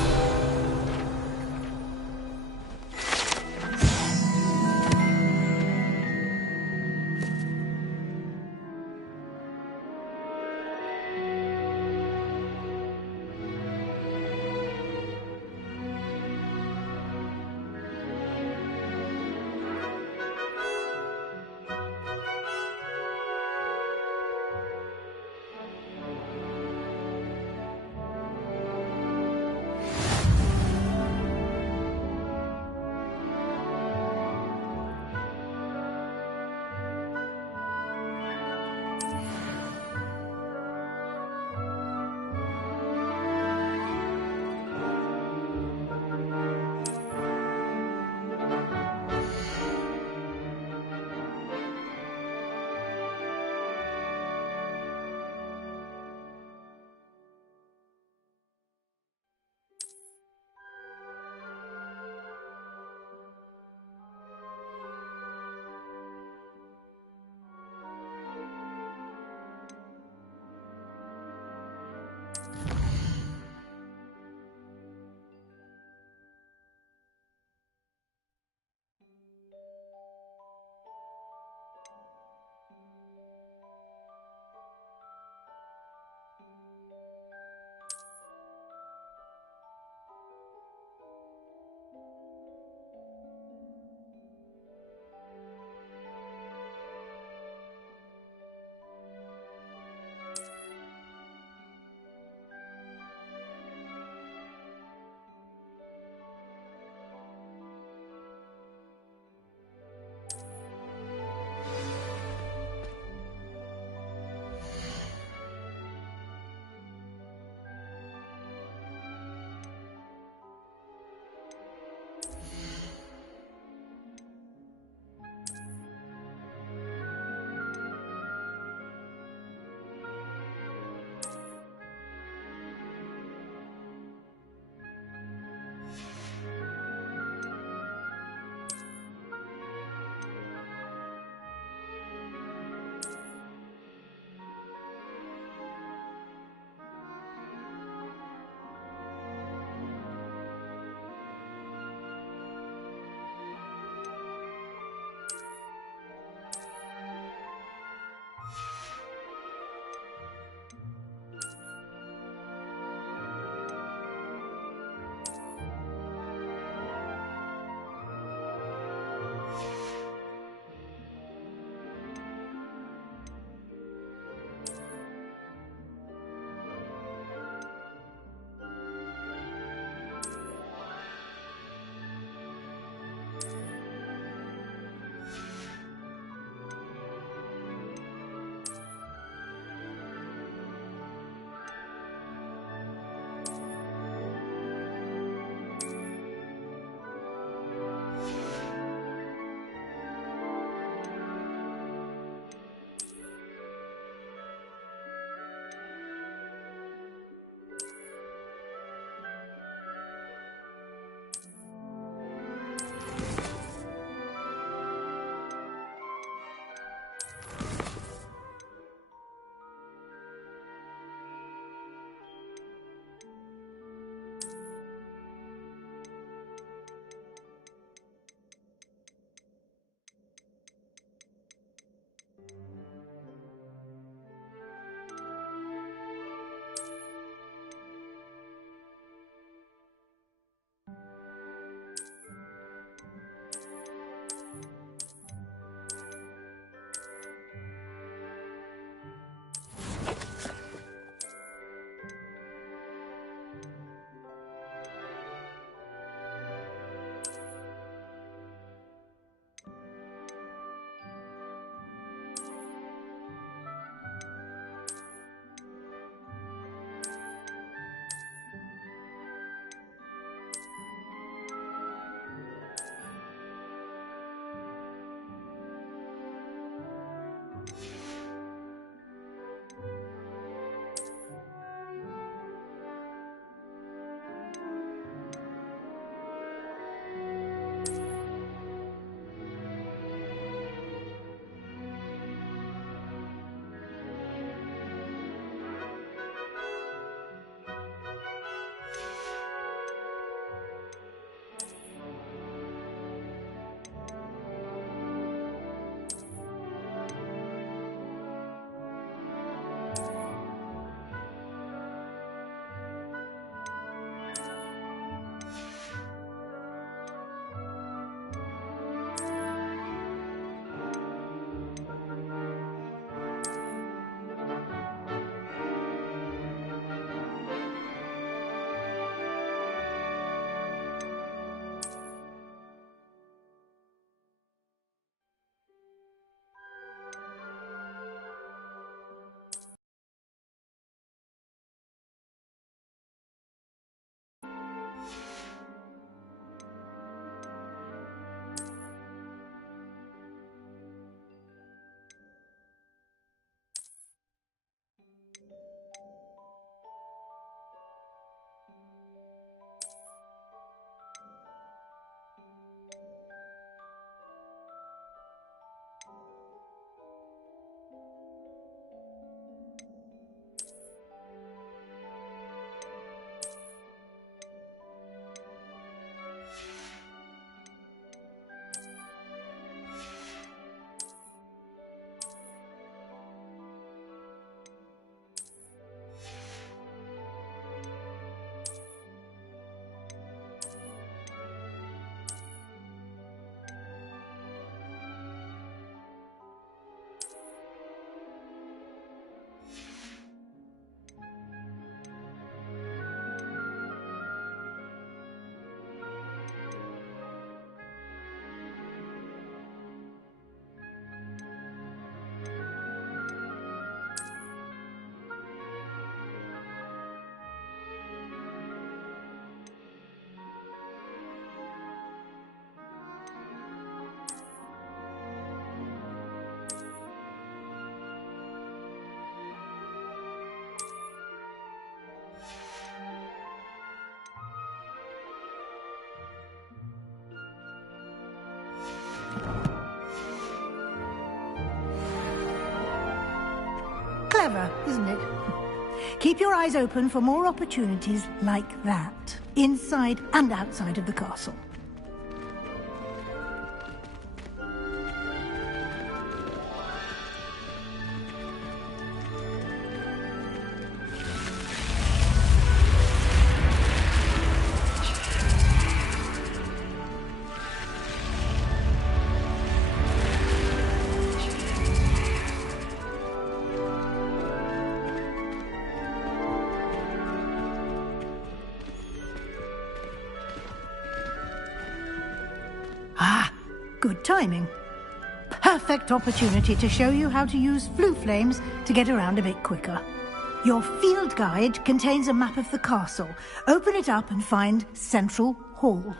clever, isn't it? Keep your eyes open for more opportunities like that, inside and outside of the castle. Good timing. Perfect opportunity to show you how to use flue flames to get around a bit quicker. Your field guide contains a map of the castle. Open it up and find Central Hall.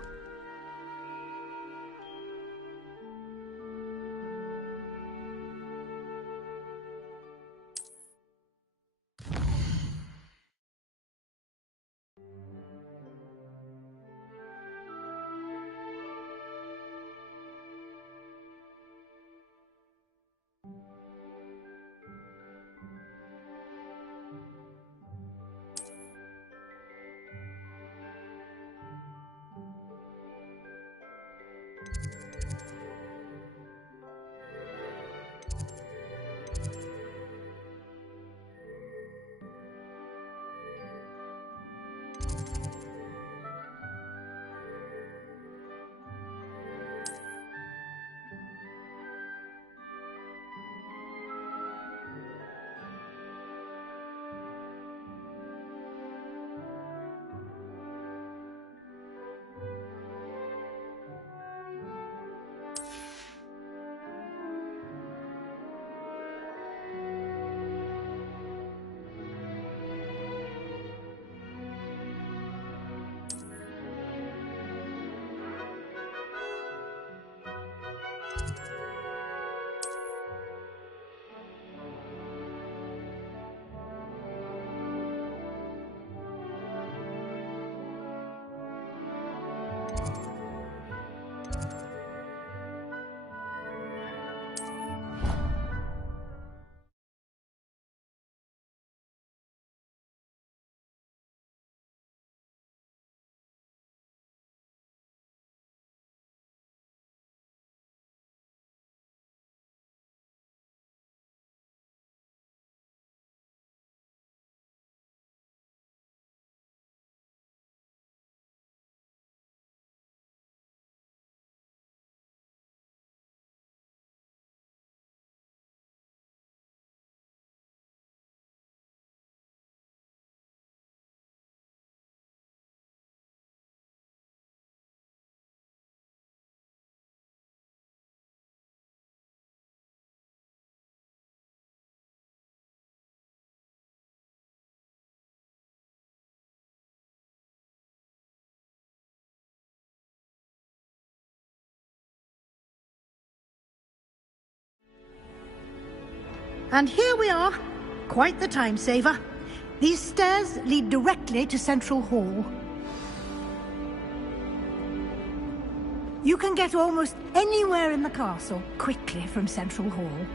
And here we are. Quite the time saver. These stairs lead directly to Central Hall. You can get almost anywhere in the castle quickly from Central Hall.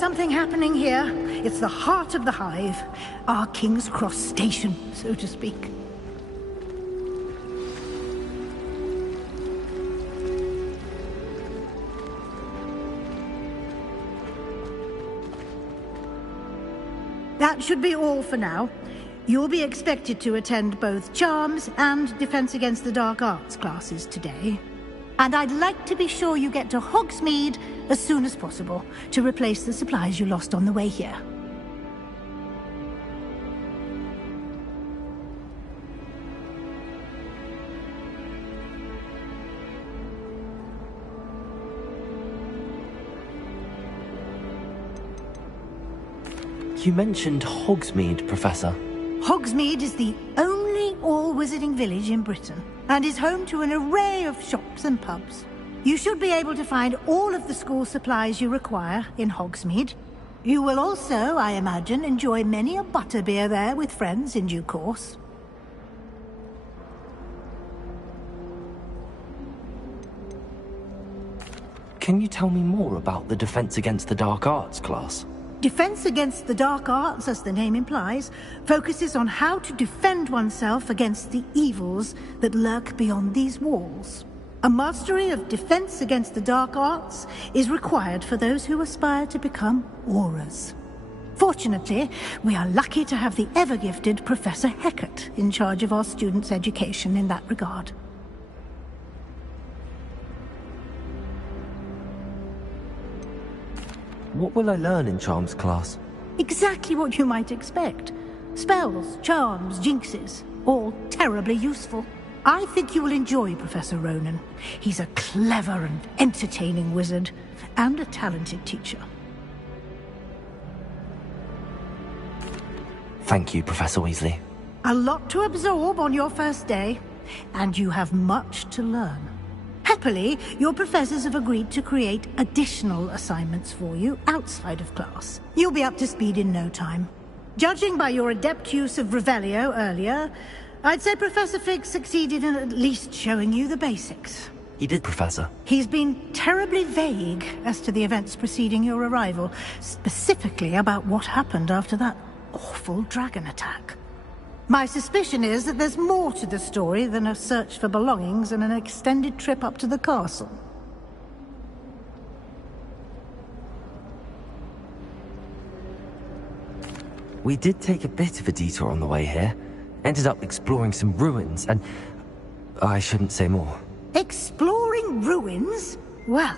something happening here. It's the heart of the hive. Our King's Cross station, so to speak. That should be all for now. You'll be expected to attend both Charms and Defense Against the Dark Arts classes today. And I'd like to be sure you get to Hogsmeade as soon as possible to replace the supplies you lost on the way here. You mentioned Hogsmeade, Professor. Hogsmeade is the only all-wizarding village in Britain and is home to an array of shops and pubs. You should be able to find all of the school supplies you require in Hogsmeade. You will also, I imagine, enjoy many a butterbeer there with friends in due course. Can you tell me more about the Defense Against the Dark Arts class? Defense Against the Dark Arts, as the name implies, focuses on how to defend oneself against the evils that lurk beyond these walls. A mastery of Defense Against the Dark Arts is required for those who aspire to become Aurors. Fortunately, we are lucky to have the ever-gifted Professor Hecat in charge of our students' education in that regard. What will I learn in Charms class? Exactly what you might expect. Spells, charms, jinxes, all terribly useful. I think you will enjoy Professor Ronan. He's a clever and entertaining wizard, and a talented teacher. Thank you, Professor Weasley. A lot to absorb on your first day, and you have much to learn. Happily, your professors have agreed to create additional assignments for you outside of class. You'll be up to speed in no time. Judging by your adept use of Revelio earlier, I'd say Professor Fig succeeded in at least showing you the basics. He did, Professor. He's been terribly vague as to the events preceding your arrival, specifically about what happened after that awful dragon attack. My suspicion is that there's more to the story than a search for belongings and an extended trip up to the castle. We did take a bit of a detour on the way here. Ended up exploring some ruins and... I shouldn't say more. Exploring ruins? Well,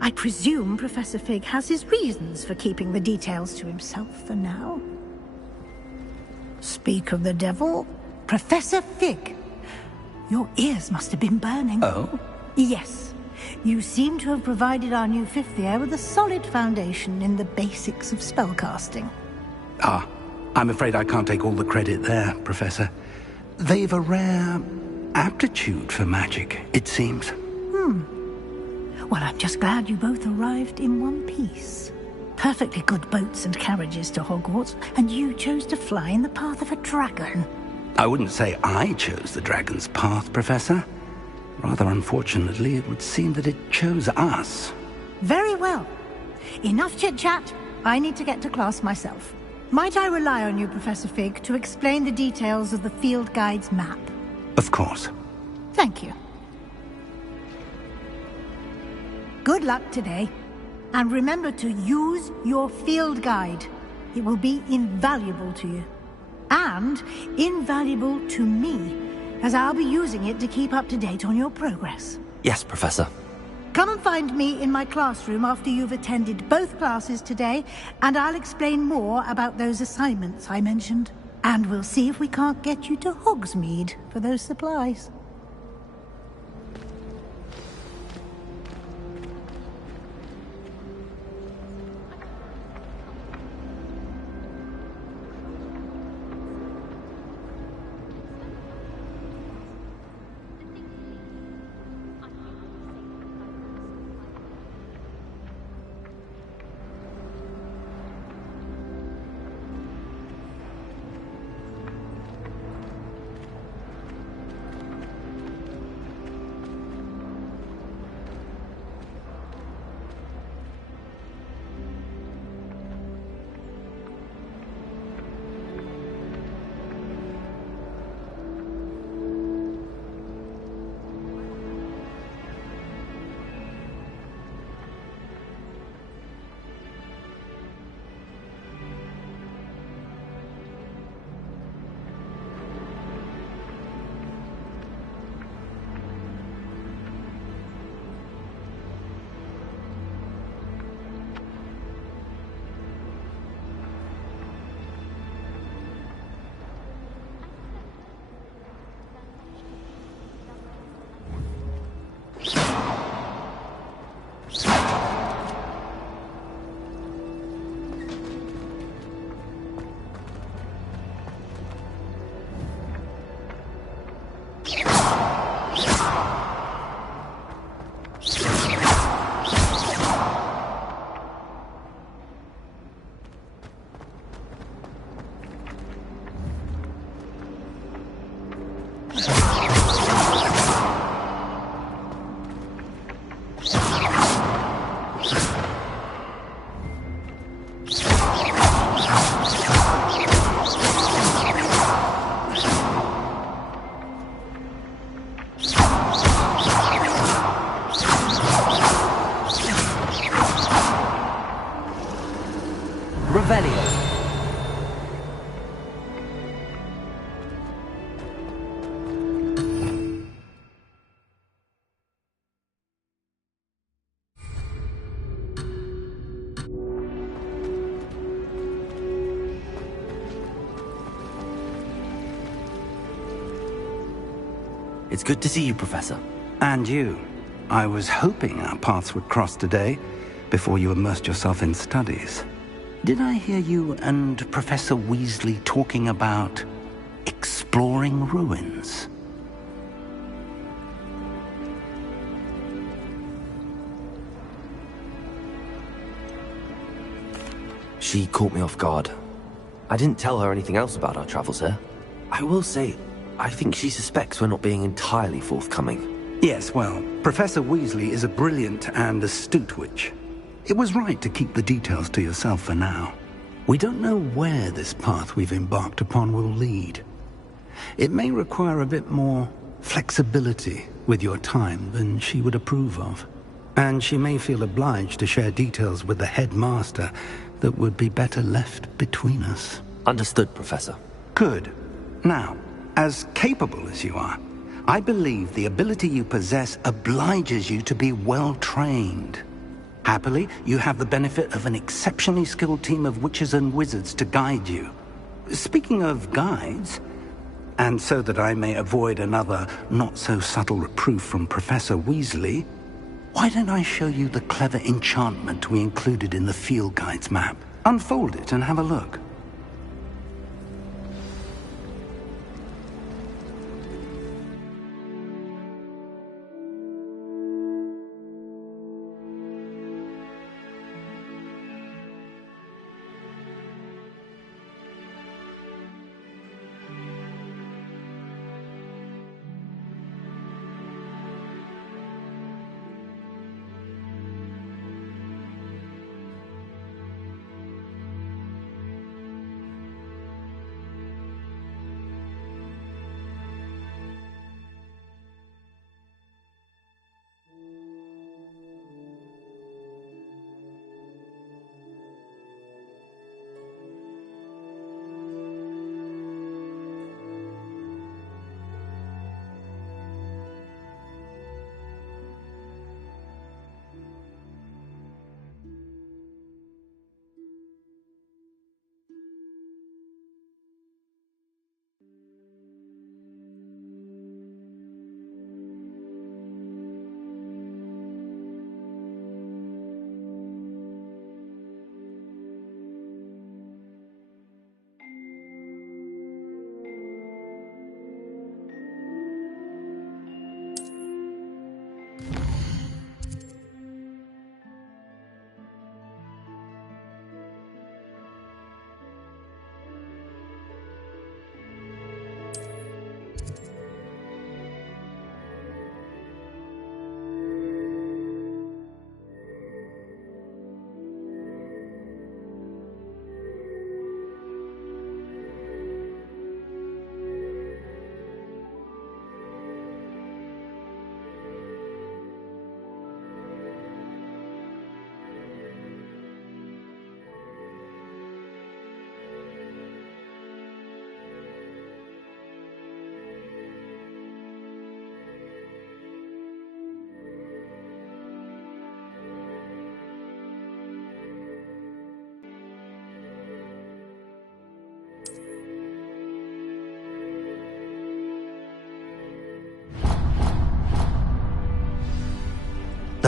I presume Professor Fig has his reasons for keeping the details to himself for now. Speak of the devil, Professor Fig. Your ears must have been burning. Oh? Yes. You seem to have provided our new fifth year with a solid foundation in the basics of spellcasting. Ah, I'm afraid I can't take all the credit there, Professor. They've a rare aptitude for magic, it seems. Well, I'm just glad you both arrived in one piece. Perfectly good boats and carriages to Hogwarts, and you chose to fly in the path of a dragon. I wouldn't say I chose the dragon's path, Professor. Rather unfortunately, it would seem that it chose us. Very well. Enough chit-chat. I need to get to class myself. Might I rely on you, Professor Fig, to explain the details of the field guide's map? Of course. Thank you. Good luck today. And remember to use your field guide. It will be invaluable to you. And invaluable to me, as I'll be using it to keep up to date on your progress. Yes, Professor. Come and find me in my classroom after you've attended both classes today, and I'll explain more about those assignments I mentioned. And we'll see if we can't get you to Hogsmeade for those supplies. Revelio. It's good to see you, Professor. And you. I was hoping our paths would cross today, before you immersed yourself in studies. Did I hear you and Professor Weasley talking about exploring ruins? She caught me off guard. I didn't tell her anything else about our travels here. I will say, I think she suspects we're not being entirely forthcoming. Yes, well, Professor Weasley is a brilliant and astute witch. It was right to keep the details to yourself for now. We don't know where this path we've embarked upon will lead. It may require a bit more flexibility with your time than she would approve of. And she may feel obliged to share details with the headmaster that would be better left between us. Understood, Professor. Good. Now, as capable as you are, I believe the ability you possess obliges you to be well-trained. Happily, you have the benefit of an exceptionally skilled team of witches and wizards to guide you. Speaking of guides, and so that I may avoid another not-so-subtle reproof from Professor Weasley, why don't I show you the clever enchantment we included in the field guide's map? Unfold it and have a look.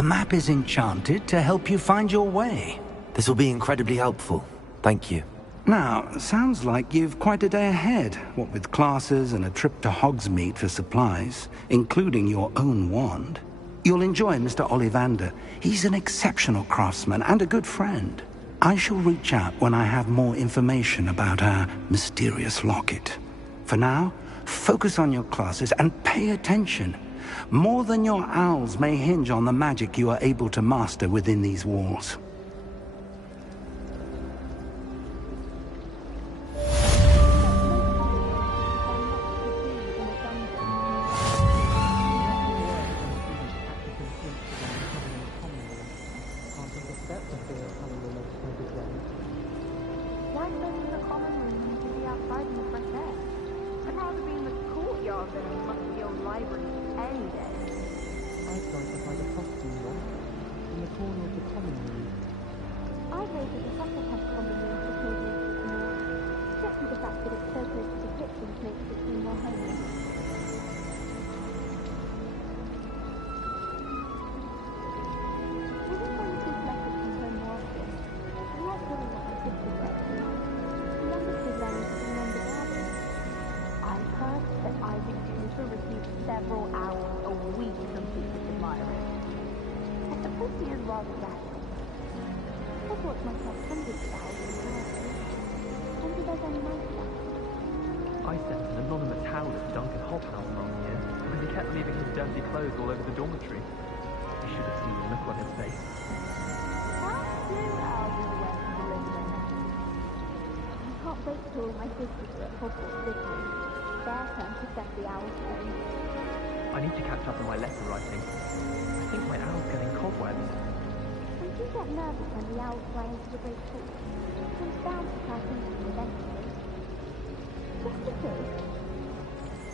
The map is enchanted to help you find your way. This will be incredibly helpful. Thank you. Now, sounds like you've quite a day ahead, what with classes and a trip to Hogsmeade for supplies, including your own wand. You'll enjoy Mr. Ollivander. He's an exceptional craftsman and a good friend. I shall reach out when I have more information about our mysterious locket. For now, focus on your classes and pay attention. More than your owls may hinge on the magic you are able to master within these walls. out there in a musty old library any day. I'd like to find a costume one in the corner of the common room. I'd rated the Hufflepuff common room for children more, just with the fact that it's so close to the kitchens makes it seem more homely. Several hours a week from people admiring. I suppose he is rather radical. Hogwarts must have hundreds of thousands of classes. Wonder if there's any nice stuff. I sent an anonymous howl at Duncan Hobhouse last year because he kept leaving his dirty clothes all over the dormitory. You should have seen the look on his face. How do I'll be the rest of the living? I can't wait till my sisters are at Hogwarts this week. Their turn to set the owl's phone. I need to catch up on my letter writing. I think my owl's getting cobwebs. Don't you get nervous when the owls fly into the great hall? It comes down to crash into them eventually. Just a joke.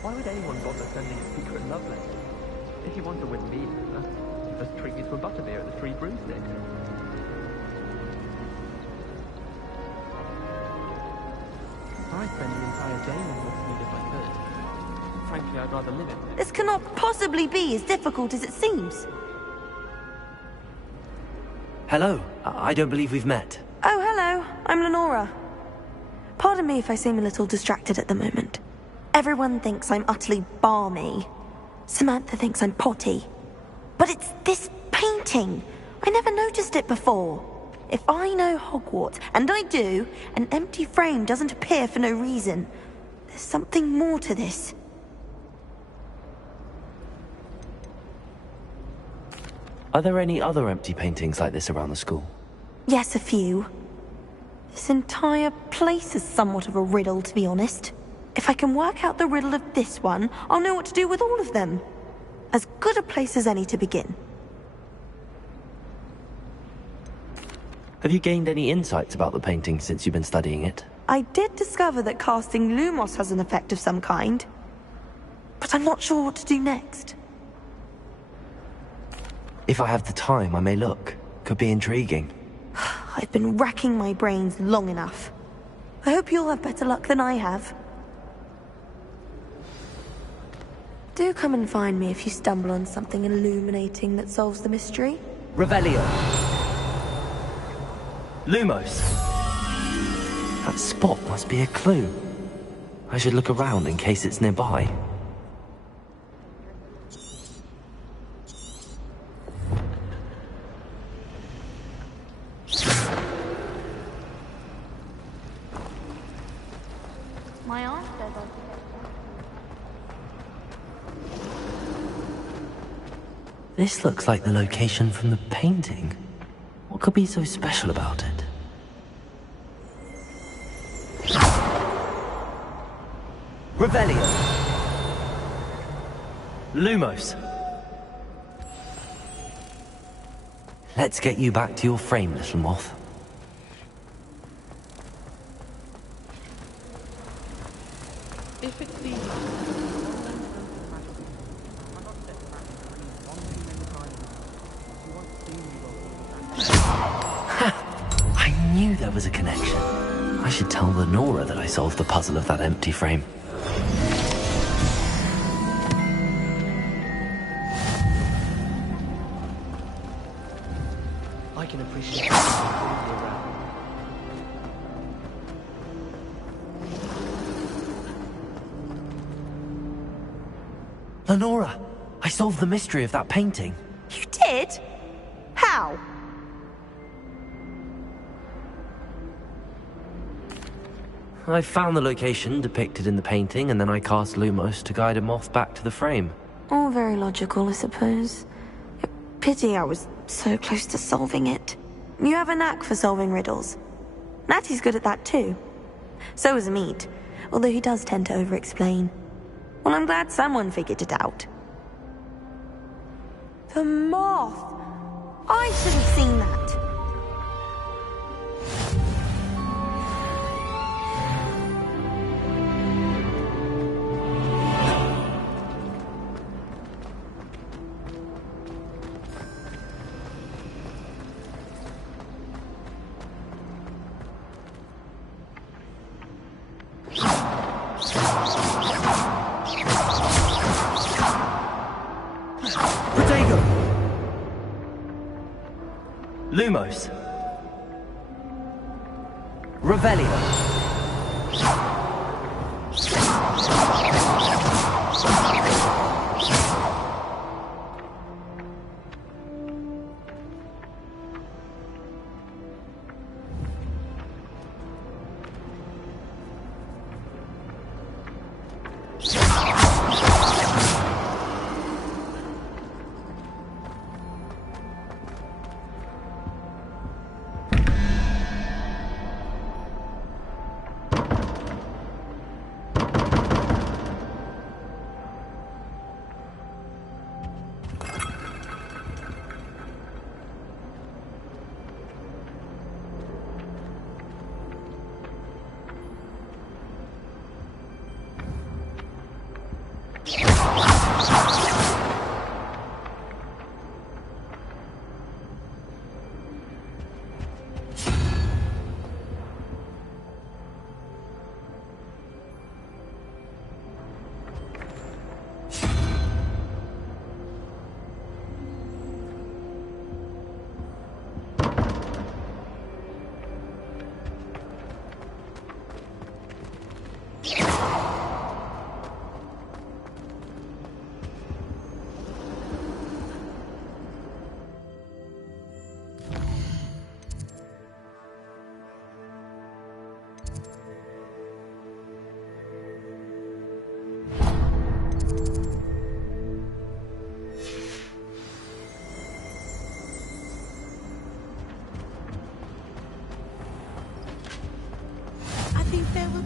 Why would anyone bother sending a secret love letter? If you want to win me over, you just treat me to a butterbeer at the Three Broomsticks. I'd spend the entire day on Hogsmeade if I could. Frankly, I'd rather live it. This cannot possibly be as difficult as it seems. Hello. I don't believe we've met. Oh, hello. I'm Lenora. Pardon me if I seem a little distracted at the moment. Everyone thinks I'm utterly balmy. Samantha thinks I'm potty. But it's this painting. I never noticed it before. If I know Hogwarts, and I do, an empty frame doesn't appear for no reason. There's something more to this. Are there any other empty paintings like this around the school? Yes, a few. This entire place is somewhat of a riddle, to be honest. If I can work out the riddle of this one, I'll know what to do with all of them. As good a place as any to begin. Have you gained any insights about the painting since you've been studying it? I did discover that casting Lumos has an effect of some kind. But I'm not sure what to do next. If I have the time, I may look. Could be intriguing. I've been racking my brains long enough. I hope you'll have better luck than I have. Do come and find me if you stumble on something illuminating that solves the mystery. Revelio. Lumos. That spot must be a clue. I should look around in case it's nearby. My aunt says I should get This looks like the location from the painting. What could be so special about it? Revelio. Lumos. Let's get you back to your frame, little moth. If it's the I knew there was a connection. I should tell Lenora that I solved the puzzle of that empty frame. I can appreciate around. Lenora, I solved the mystery of that painting. You did? How? I found the location depicted in the painting, and then I cast Lumos to guide a moth back to the frame. All very logical, I suppose. Pity I was so close to solving it. You have a knack for solving riddles. Natty's good at that too. So is Meat, although he does tend to over-explain. Well, I'm glad someone figured it out. The moth! I should have seen that. Lumos. Revelio.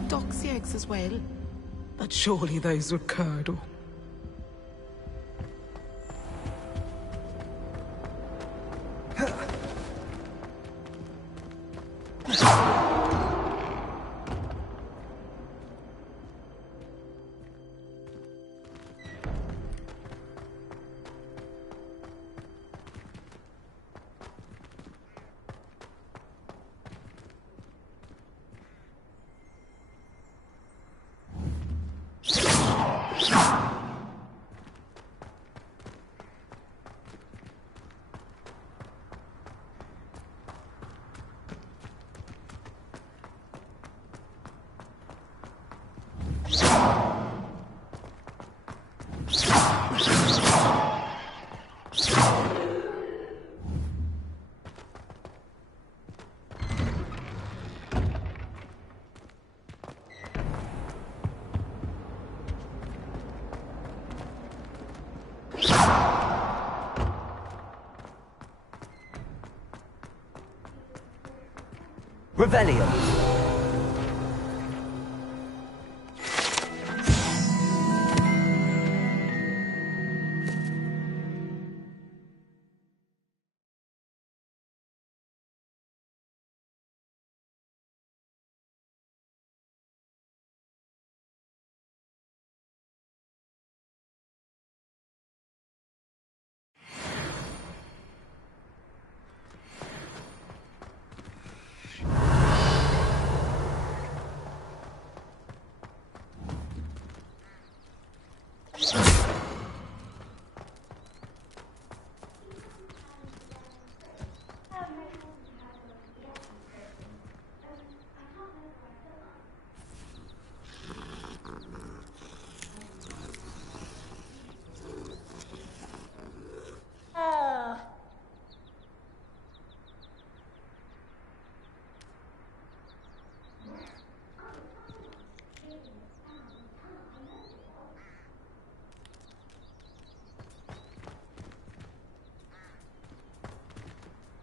Doxy eggs as well. But surely those would curdle. Revelio.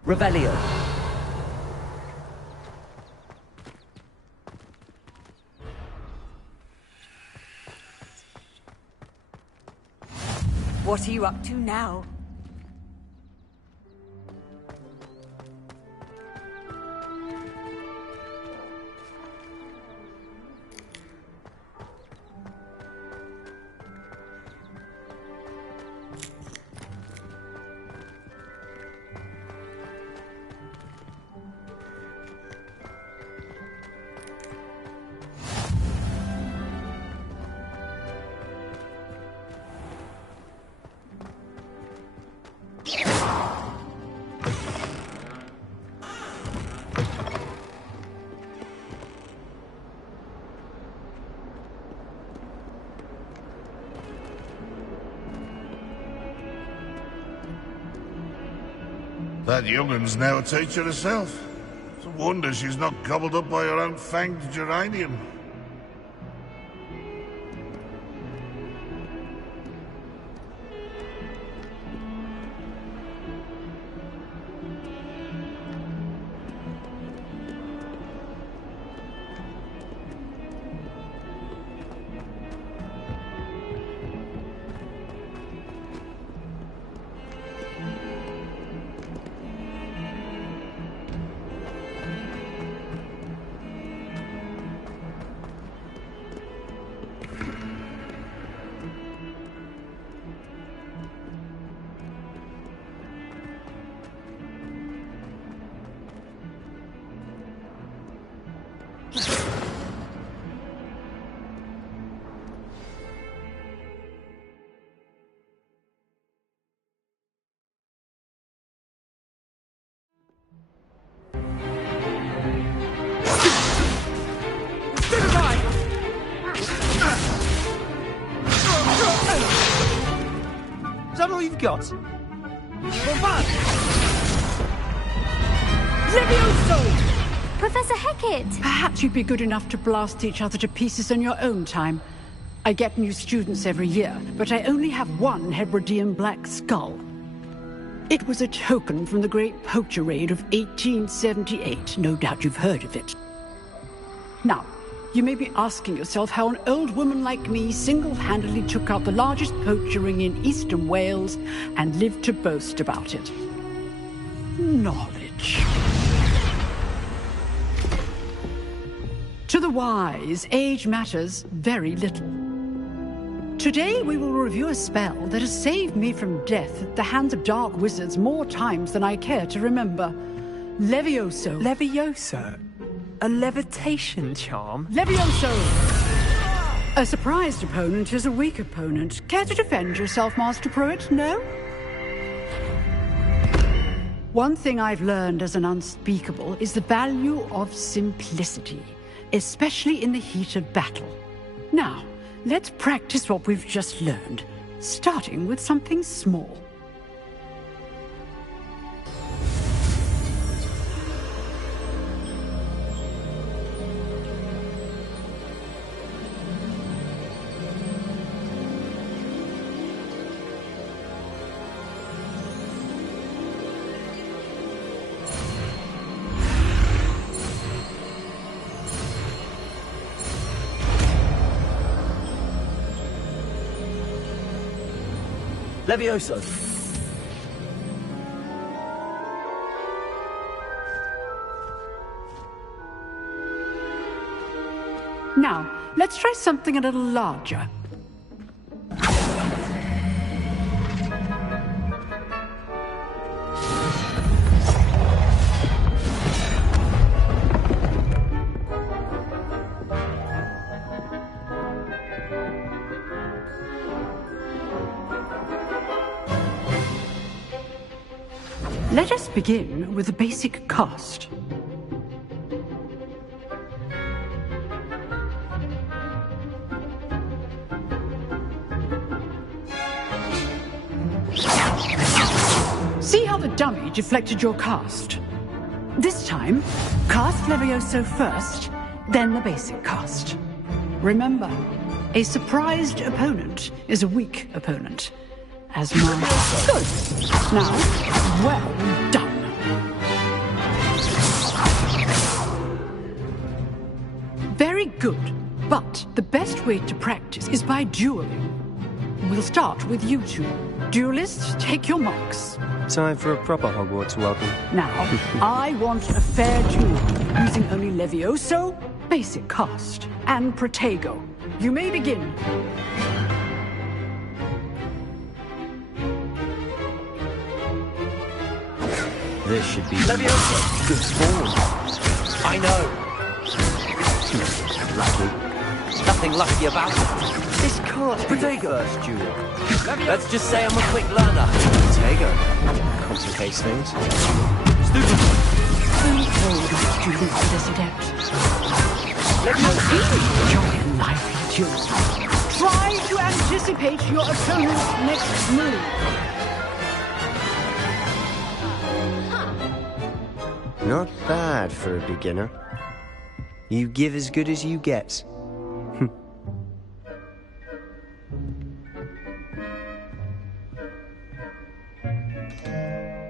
Revelio. What are you up to now? That young'un's now a teacher herself. It's a wonder she's not gobbled up by her own fanged geranium. Is that all you've got? Levioso! Professor Hecat! Perhaps you'd be good enough to blast each other to pieces in your own time. I get new students every year, but I only have one Hebridean black skull. It was a token from the Great Poacher Raid of 1878. No doubt you've heard of it. Now, you may be asking yourself how an old woman like me single-handedly took out the largest poacher ring in eastern Wales and lived to boast about it. Knowledge. To the wise, age matters very little. Today we will review a spell that has saved me from death at the hands of dark wizards more times than I care to remember. Levioso. Levioso? A levitation charm? Levioso! A surprised opponent is a weak opponent. Care to defend yourself, Master Pruitt? No? One thing I've learned as an unspeakable is the value of simplicity, especially in the heat of battle. Now, let's practice what we've just learned, starting with something small. Levioso! Now, let's try something a little larger. Let us begin with a basic cast. See how the dummy deflected your cast? This time, cast Levioso first, then the basic cast. Remember, a surprised opponent is a weak opponent. As my... Good. Now, well done. Very good. But the best way to practice is by dueling. We'll start with you two. Duelists, take your marks. Time for a proper Hogwarts welcome. Now, I want a fair duel, using only Levioso, basic cast, and Protego. You may begin. This should be Levioso! good sport. I know. Lucky. Nothing lucky about it. This can't be the first duel. Let's just say I'm a quick learner. Protego. Complicates things. Stupid. I'm told that you live with this adept. How easy to enjoy a lively duel. Try to anticipate your opponent's next move. Not bad for a beginner. You give as good as you get.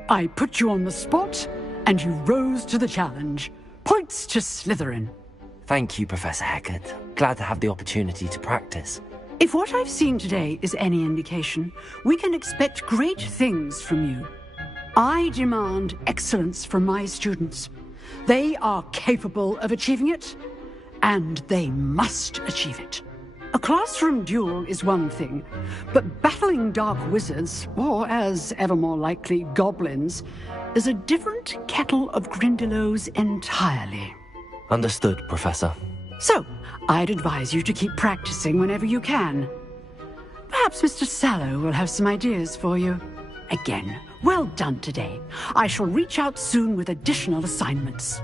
I put you on the spot, and you rose to the challenge. Points to Slytherin. Thank you, Professor Hecat. Glad to have the opportunity to practice. If what I've seen today is any indication, we can expect great things from you. I demand excellence from my students. They are capable of achieving it, and they must achieve it. A classroom duel is one thing, but battling dark wizards, or as ever more likely, goblins, is a different kettle of Grindylows entirely. Understood, Professor. So, I'd advise you to keep practicing whenever you can. Perhaps Mr. Sallow will have some ideas for you. Again, well done today. I shall reach out soon with additional assignments.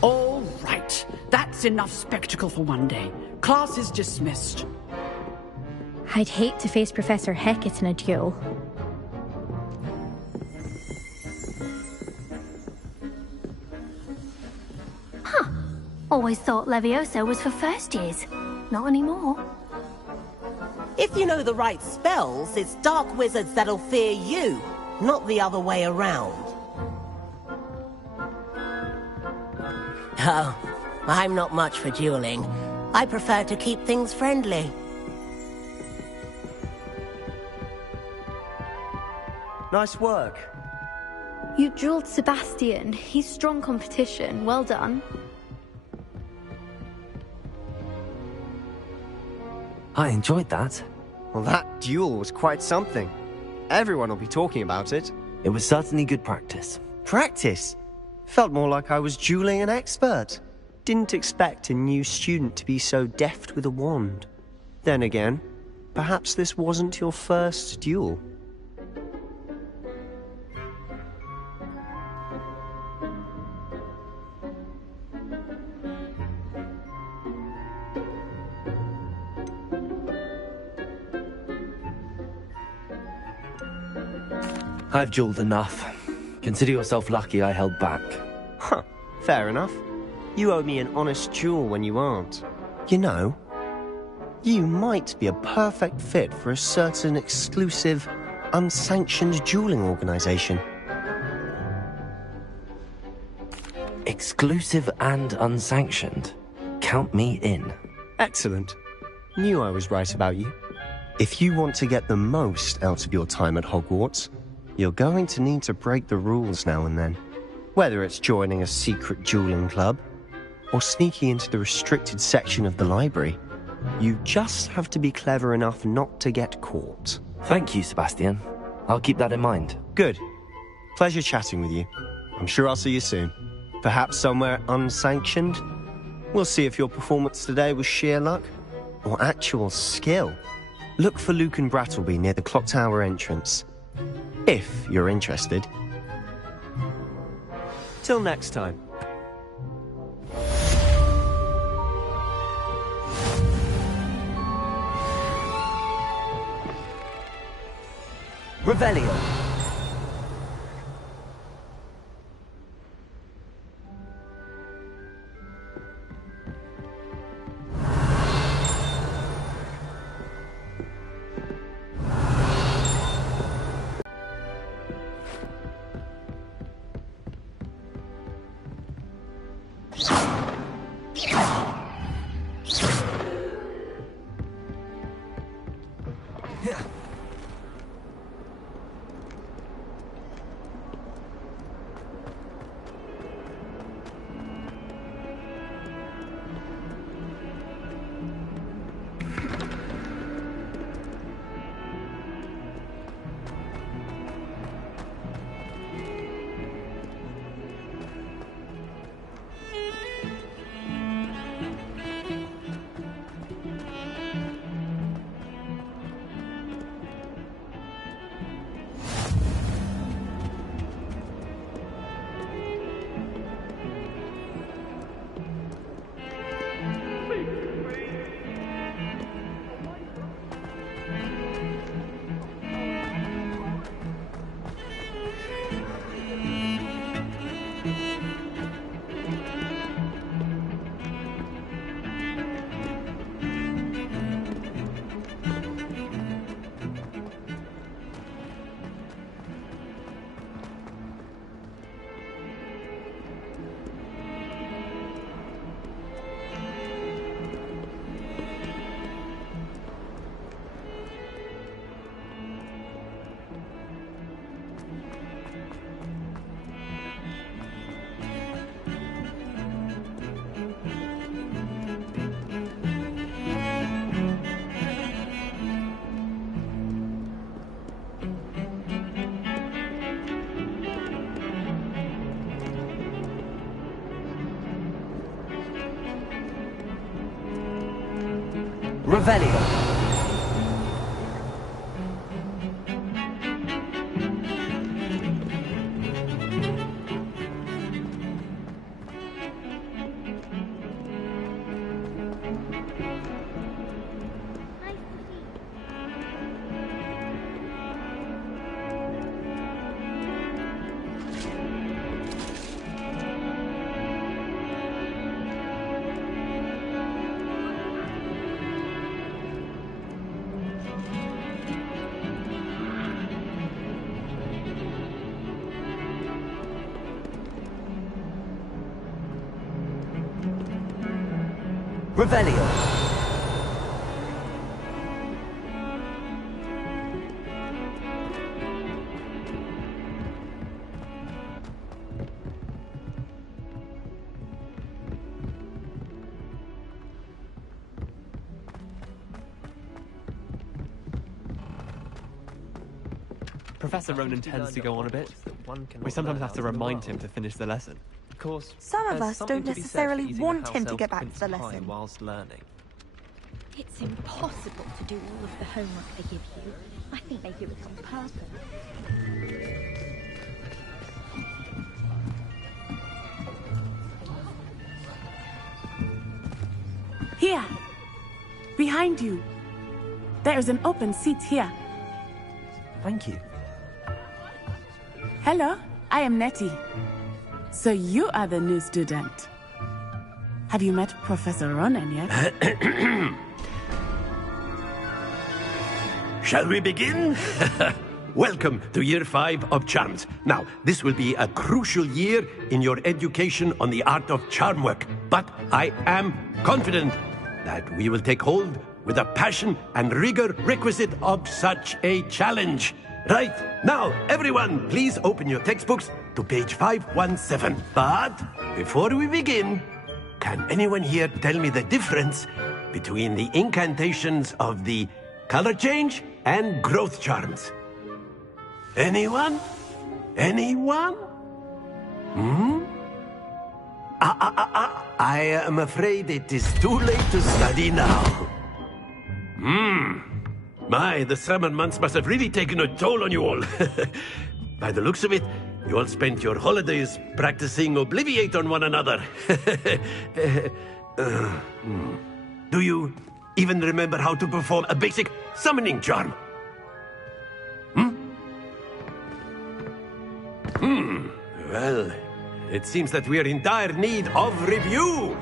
All right. That's enough spectacle for one day. Class is dismissed. I'd hate to face Professor Hecat in a duel. Huh. Always thought Levioso was for first years. Not anymore. If you know the right spells, it's dark wizards that'll fear you, not the other way around. Oh, I'm not much for dueling. I prefer to keep things friendly. Nice work. You dueled Sebastian. He's strong competition. Well done. I enjoyed that. Well, that duel was quite something. Everyone will be talking about it. It was certainly good practice. Practice? Felt more like I was dueling an expert. Didn't expect a new student to be so deft with a wand. Then again, perhaps this wasn't your first duel. I've dueled enough. Consider yourself lucky I held back. Huh, fair enough. You owe me an honest duel when you aren't. You know, you might be a perfect fit for a certain exclusive, unsanctioned dueling organization. Exclusive and unsanctioned? Count me in. Excellent. Knew I was right about you. If you want to get the most out of your time at Hogwarts, you're going to need to break the rules now and then. Whether it's joining a secret dueling club, or sneaking into the restricted section of the library, you just have to be clever enough not to get caught. Thank you, Sebastian. I'll keep that in mind. Good. Pleasure chatting with you. I'm sure I'll see you soon. Perhaps somewhere unsanctioned? We'll see if your performance today was sheer luck, or actual skill. Look for Luke and Brattleby near the clock tower entrance. If you're interested. Till next time. Revelio. Revelio. Revelio. Professor Ronan tends to go on a bit. We sometimes have to remind him to finish the lesson. Of course, Some of us don't necessarily want him to get back to the lesson. Whilst learning. It's impossible to do all of the homework they give you. I think they do it on purpose. Here! Behind you! There is an open seat here. Thank you. Hello, I am Nettie. So you are the new student. Have you met Professor Ronan yet? Shall we begin? Welcome to Year 5 of Charms. Now, this will be a crucial year in your education on the art of charm work, but I am confident that we will take hold with the passion and rigor requisite of such a challenge. Right, now, everyone, please open your textbooks to page 517. But before we begin, can anyone here tell me the difference between the incantations of the color change and growth charms? Anyone? Anyone? Hmm? I am afraid it is too late to study now. My, the summer months must have really taken a toll on you all. By the looks of it, you all spent your holidays practicing Obliviate on one another. Do you even remember how to perform a basic summoning charm? Well, it seems that we are in dire need of review.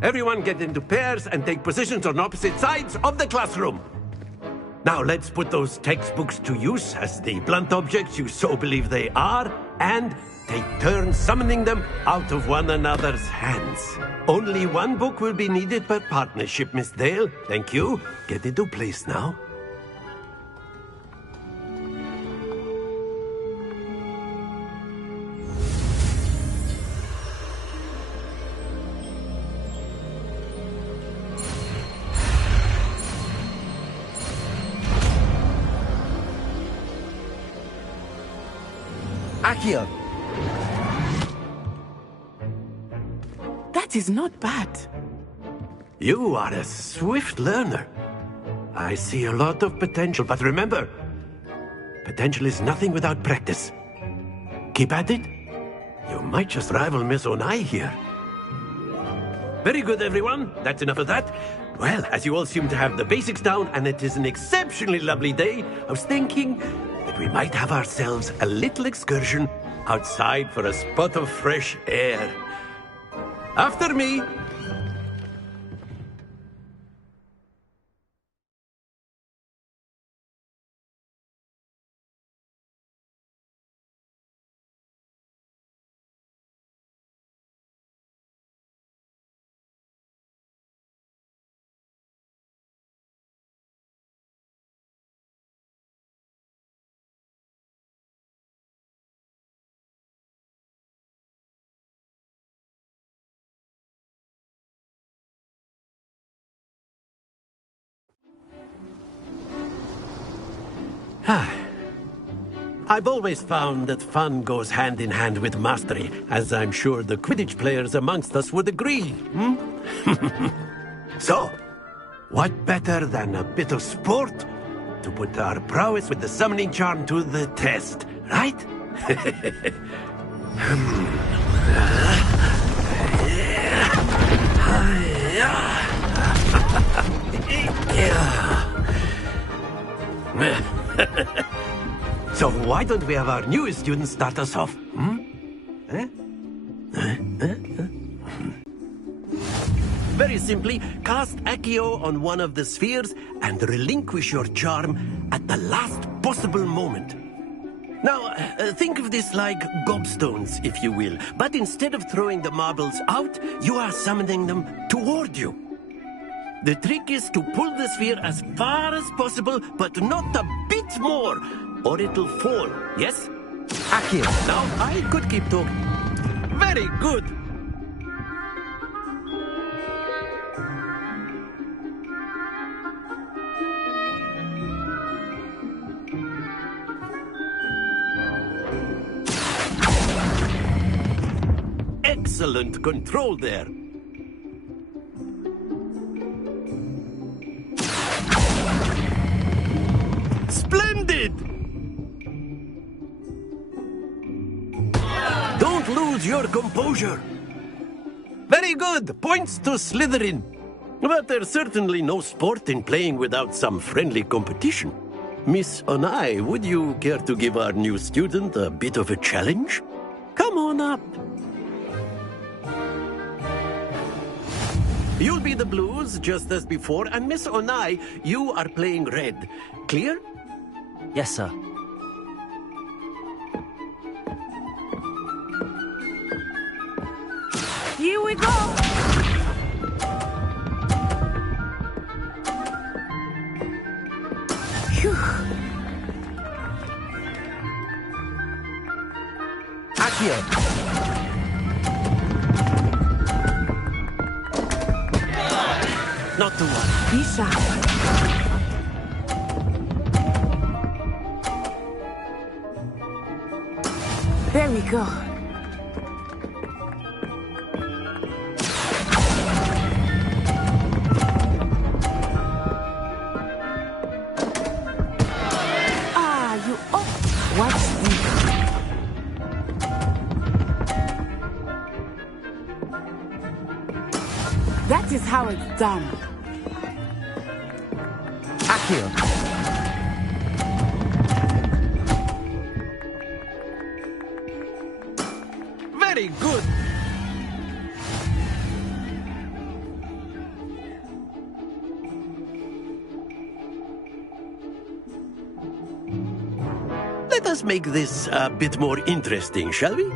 Everyone get into pairs and take positions on opposite sides of the classroom. Now let's put those textbooks to use as the blunt objects you so believe they are, and take turns summoning them out of one another's hands. Only one book will be needed per partnership, Miss Dale. Thank you. Get into place now. Accio. That is not bad. You are a swift learner. I see a lot of potential, but remember, potential is nothing without practice. Keep at it. You might just rival Miss Onai here. Very good, everyone. That's enough of that. Well, as you all seem to have the basics down, and it is an exceptionally lovely day, I was thinking that we might have ourselves a little excursion outside for a spot of fresh air. After me. I've always found that fun goes hand in hand with mastery, as I'm sure the Quidditch players amongst us would agree. So, what better than a bit of sport to put our prowess with the summoning charm to the test, right? So why don't we have our newest student start us off? Very simply, cast Accio on one of the spheres and relinquish your charm at the last possible moment. Now, think of this like gobstones, if you will. But instead of throwing the marbles out, you are summoning them toward you. The trick is to pull the sphere as far as possible, but not a bit more, or it'll fall, yes? Accio. Now, I could keep talking. Very good. Excellent control there. Splendid! Don't lose your composure. Very good. Points to Slytherin. But there's certainly no sport in playing without some friendly competition. Miss Onai, would you care to give our new student a bit of a challenge? Come on up. You'll be the blues, just as before, and Miss Onai, you are playing red. Clear? Yes, sir. Here we go! Phew. Accio. Not to worry. Be sharp. There we go. Ah, you oh, watch this. That is how it's done. Accio. Very good. Let us make this a bit more interesting, shall we?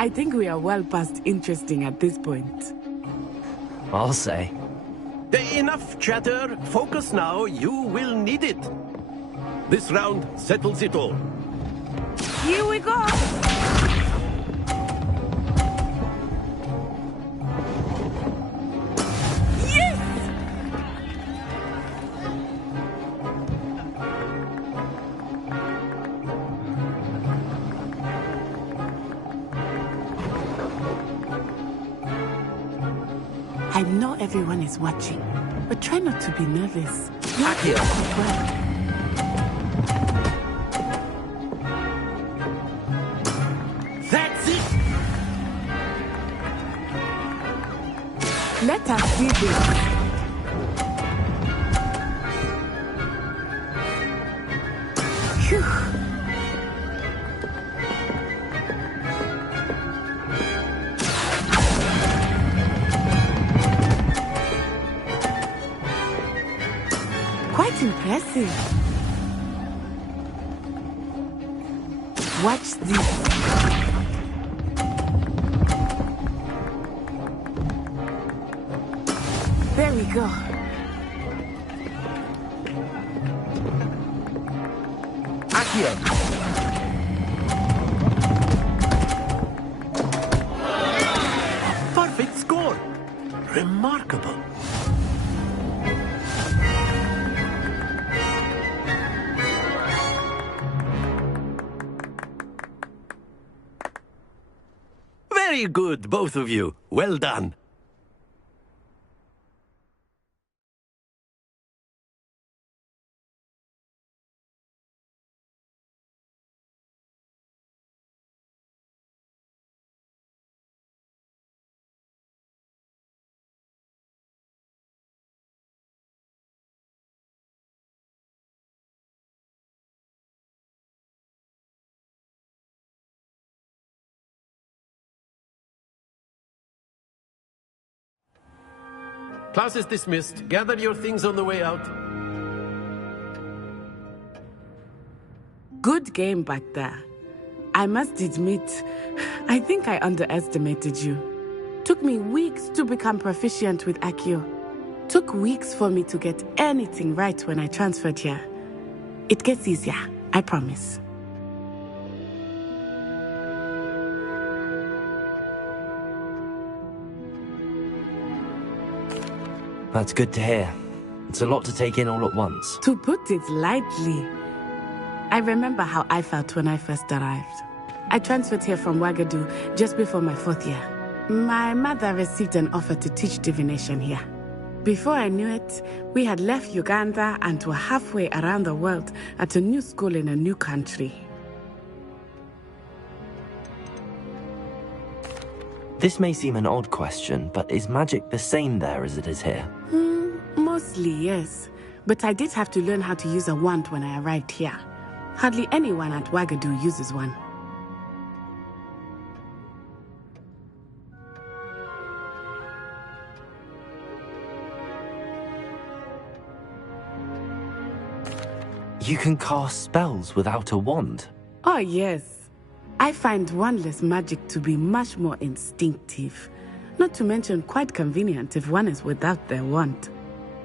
I think we are well past interesting at this point. I'll say. Enough chatter. Focus now. You will need it. This round settles it all. Here we go! Yes! I know everyone is watching, but try not to be nervous. Accio. That's it! Let us see this. Phew. Quite impressive. Watch this. There we go. Accio. Perfect score. Remarkable. Very good, both of you. Well done. Class is dismissed. Gather your things on the way out. Good game back there. I must admit, I think I underestimated you. Took me weeks to become proficient with Accio. Took weeks for me to get anything right when I transferred here. It gets easier, I promise. That's good to hear. It's a lot to take in all at once. To put it lightly, I remember how I felt when I first arrived. I transferred here from Ouagadougou just before my 4th year. My mother received an offer to teach divination here. Before I knew it, we had left Uganda and were halfway around the world at a new school in a new country. This may seem an odd question, but is magic the same there as it is here? Mostly, yes. But I did have to learn how to use a wand when I arrived here. Hardly anyone at Ouagadougou uses one. You can cast spells without a wand? Oh, yes. I find wandless magic to be much more instinctive. Not to mention quite convenient if one is without their wand.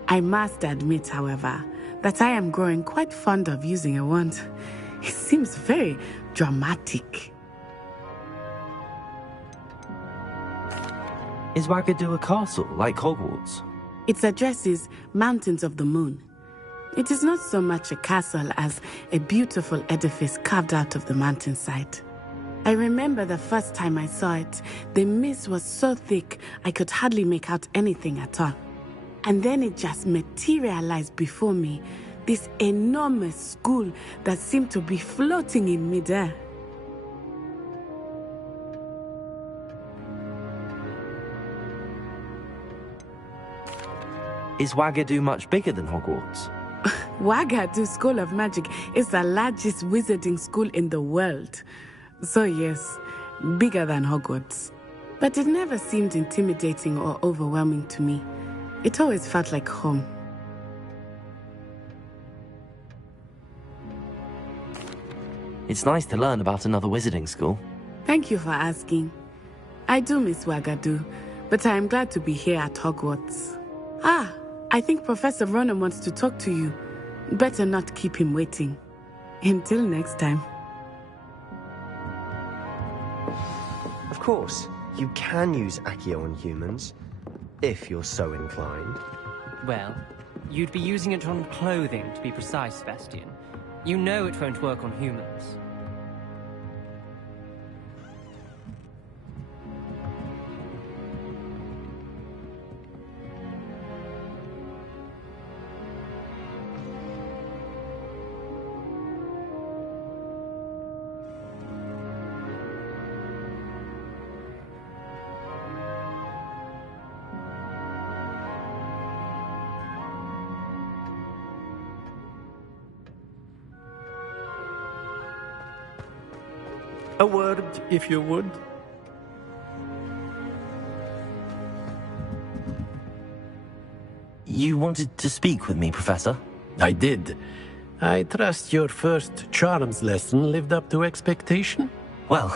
I must admit, however, that I am growing quite fond of using a wand. It seems very dramatic. Is Ouagadougou a castle, like Hogwarts? Its address is Mountains of the Moon. It is not so much a castle as a beautiful edifice carved out of the mountainside. I remember the first time I saw it, the mist was so thick I could hardly make out anything at all. And then it just materialized before me, this enormous school that seemed to be floating in midair. Is Ouagadougou much bigger than Hogwarts? Ouagadougou School of Magic is the largest wizarding school in the world. So yes, bigger than Hogwarts. But it never seemed intimidating or overwhelming to me. It always felt like home. It's nice to learn about another wizarding school. Thank you for asking. I do miss Ouagadougou, but I am glad to be here at Hogwarts. I think Professor Ronan wants to talk to you. Better not keep him waiting. Until next time. Of course, you can use Accio on humans, if you're so inclined. Well, you'd be using it on clothing, to be precise, Sebastian. You know it won't work on humans. A word, if you would. You wanted to speak with me, Professor? I did. I trust your first charms lesson lived up to expectation? Well,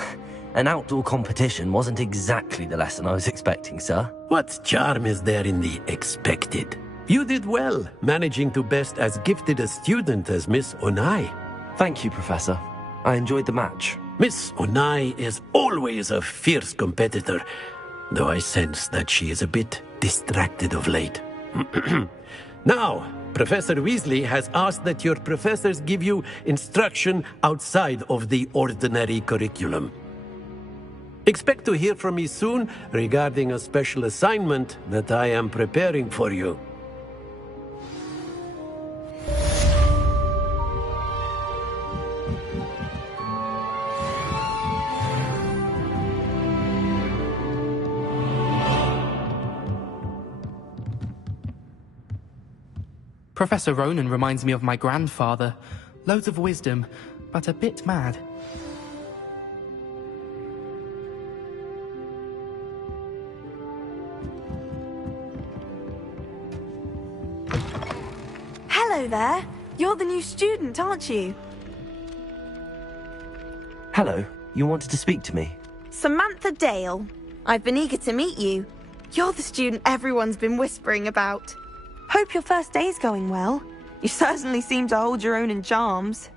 an outdoor competition wasn't exactly the lesson I was expecting, sir. What charm is there in the expected? You did well, managing to best as gifted a student as Miss Onai. Thank you, Professor. I enjoyed the match. Miss Onai is always a fierce competitor, though I sense that she is a bit distracted of late. Now, Professor Weasley has asked that your professors give you instruction outside of the ordinary curriculum. Expect to hear from me soon regarding a special assignment that I am preparing for you. Professor Ronan reminds me of my grandfather. Loads of wisdom, but a bit mad. Hello there. You're the new student, aren't you? Hello. You wanted to speak to me? Samantha Dale. I've been eager to meet you. You're the student everyone's been whispering about. Hope your first day's going well. You certainly seem to hold your own in charms.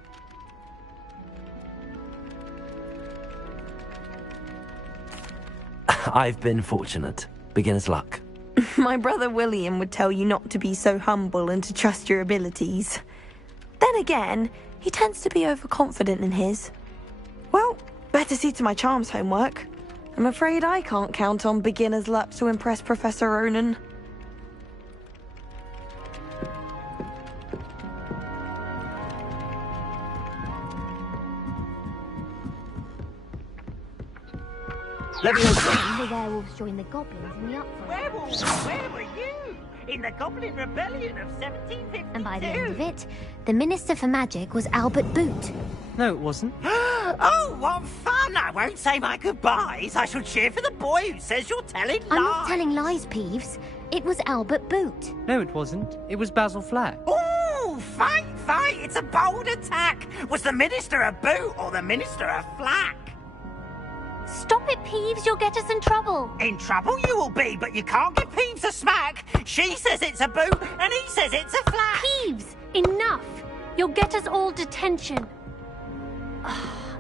I've been fortunate. Beginner's luck. My brother William would tell you not to be so humble and to trust your abilities. Then again, he tends to be overconfident in his. Well, better see to my charms homework. I'm afraid I can't count on beginner's luck to impress Professor Ronan. The werewolves joined the goblins in the uprising. Werewolves? Where were you? In the Goblin Rebellion of 1752? And by the end of it, the Minister for Magic was Albert Boot. No, it wasn't. Oh, what fun! I won't say my goodbyes. I shall cheer for the boy who says you're telling lies. I'm not telling lies, Peeves. It was Albert Boot. No, it wasn't. It was Basil Flack. Ooh, fight! It's a bold attack. Was the Minister a boot or the Minister a flack? Stop it, Peeves. You'll get us in trouble. In trouble you will be, but you can't give Peeves a smack. She says it's a boot, and he says it's a flack. Peeves, enough. You'll get us all detention.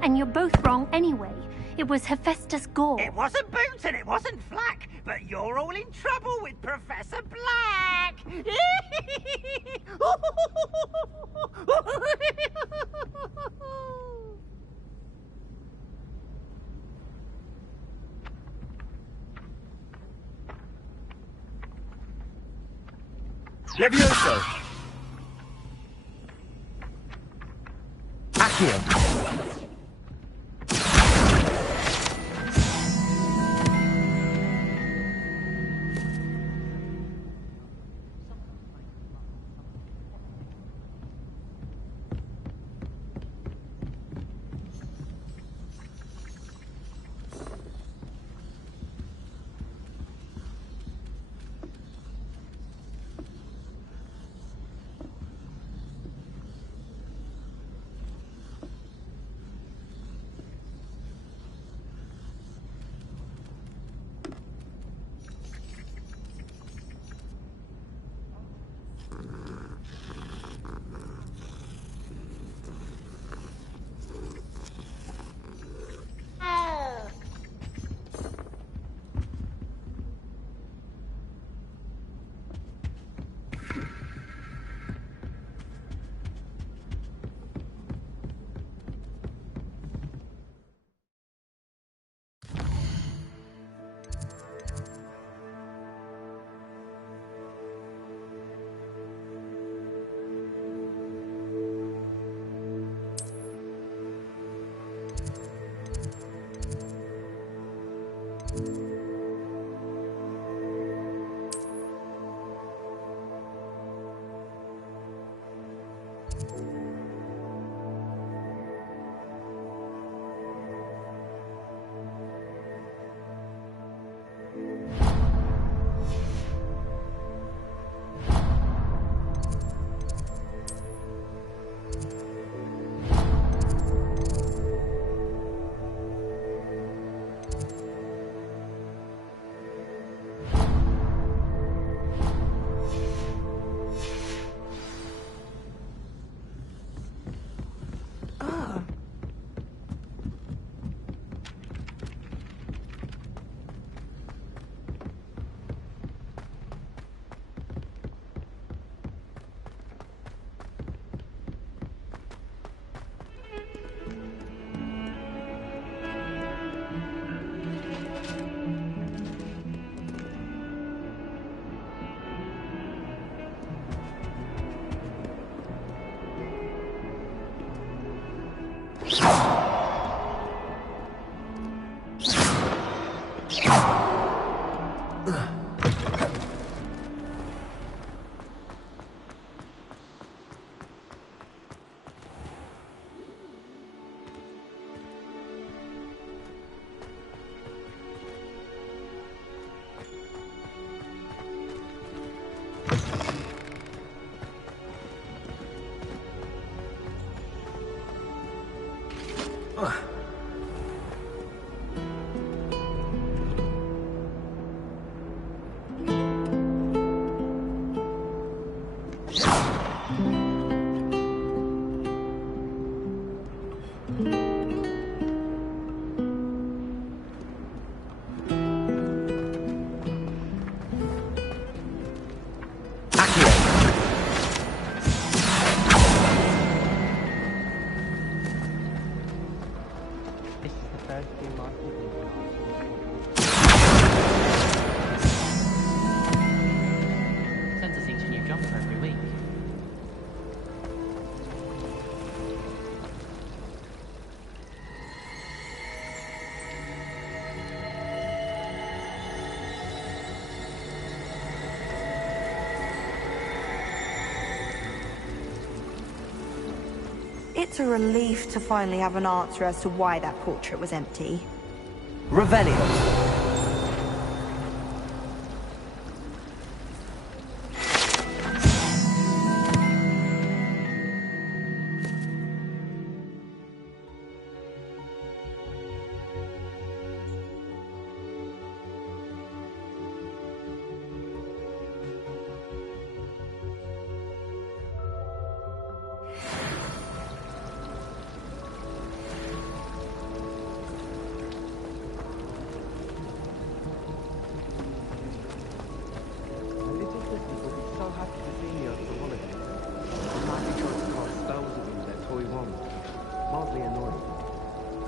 And you're both wrong anyway. It was Hephaestus Gore. It wasn't boot and it wasn't flack, but you're all in trouble with Professor Black. Levioso! Accio! Sends us each a new jumper every week. It's a relief to finally have an answer as to why that portrait was empty. Revelio.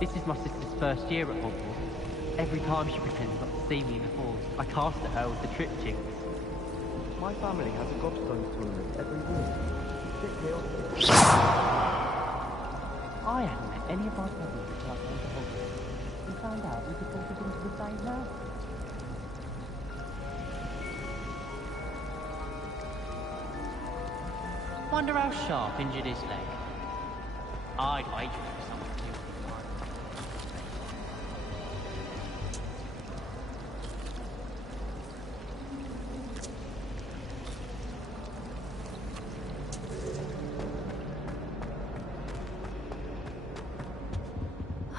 This is my sister's first year at Hogwarts. Every time she pretends not to see me in the halls, I cast at her with the triptychs. My family has a gobstones tournament every week. I haven't met any of my cousins until I came to Hogwarts. We found out we could all fit into the same house. Wonder how Sharp injured his leg. I'd wager it was something to do with his mind.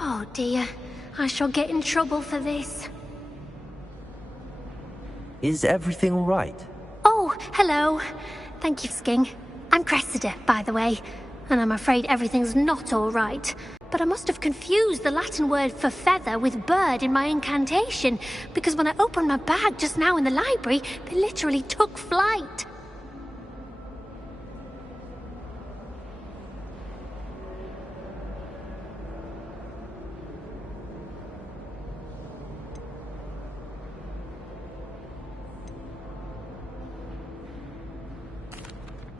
Oh dear, I shall get in trouble for this. Is everything all right? Oh, hello. Thank you, Sking. I'm Cressida, by the way, and I'm afraid everything's not all right. But I must have confused the Latin word for feather with bird in my incantation, because when I opened my bag just now in the library, they literally took flight.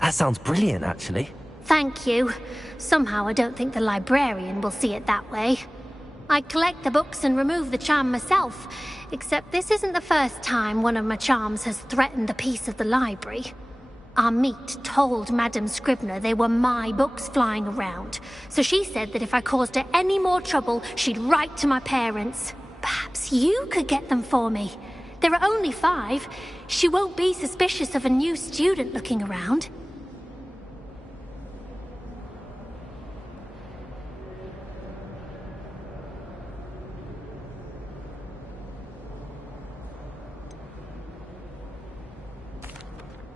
That sounds brilliant, actually. Thank you. Somehow I don't think the librarian will see it that way. I collect the books and remove the charm myself, except this isn't the first time one of my charms has threatened the peace of the library. Our meet told Madame Scribner they were my books flying around, so she said that if I caused her any more trouble, she'd write to my parents. Perhaps you could get them for me. There are only 5. She won't be suspicious of a new student looking around.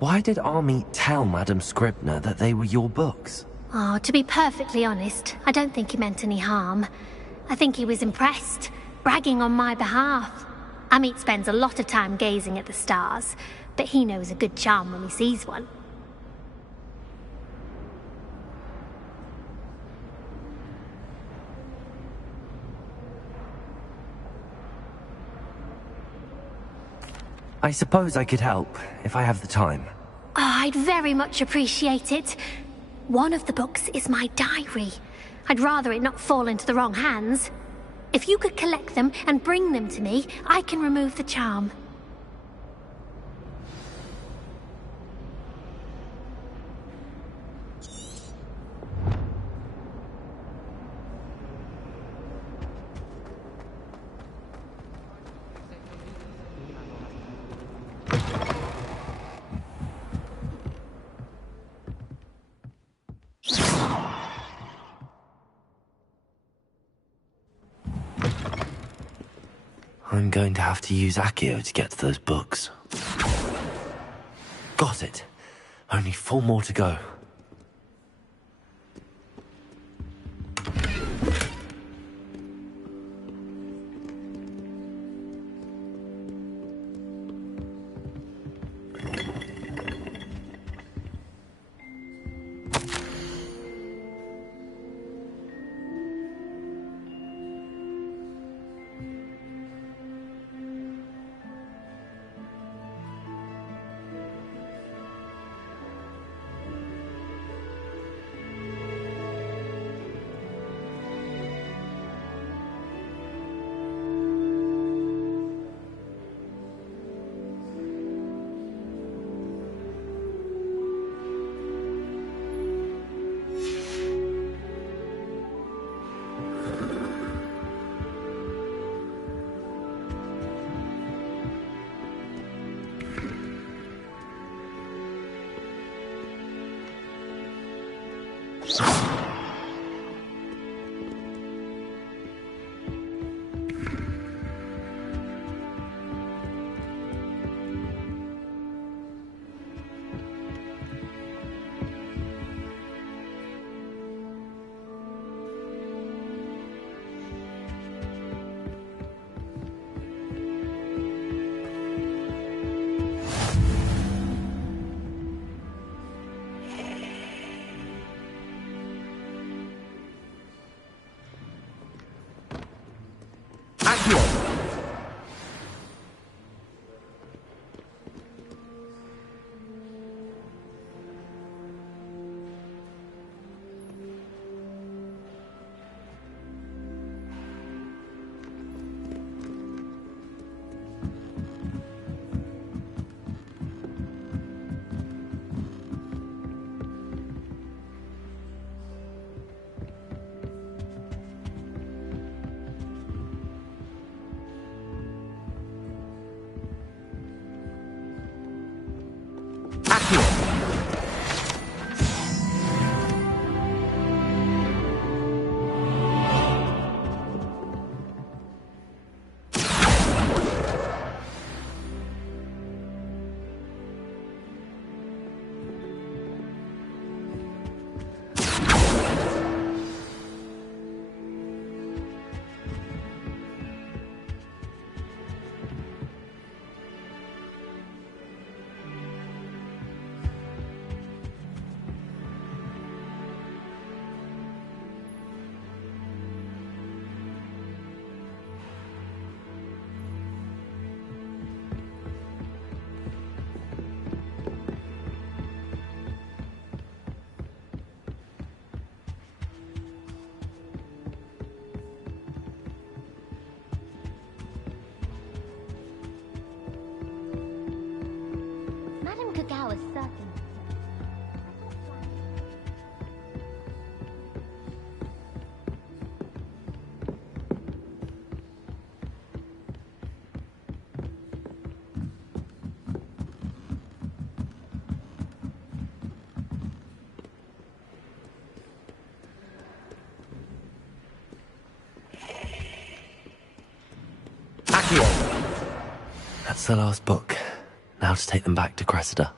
Why did Army tell Madame Scribner that they were your books? Oh, to be perfectly honest, I don't think he meant any harm. I think he was impressed, bragging on my behalf. Amit spends a lot of time gazing at the stars, but he knows a good charm when he sees one. I suppose I could help, if I have the time. Oh, I'd very much appreciate it. One of the books is my diary. I'd rather it not fall into the wrong hands. If you could collect them and bring them to me, I can remove the charm. I'm going to have to use Accio to get to those books. Got it. Only 4 more to go. Cacao is certain. That's the last book. Now to take them back to Cressida.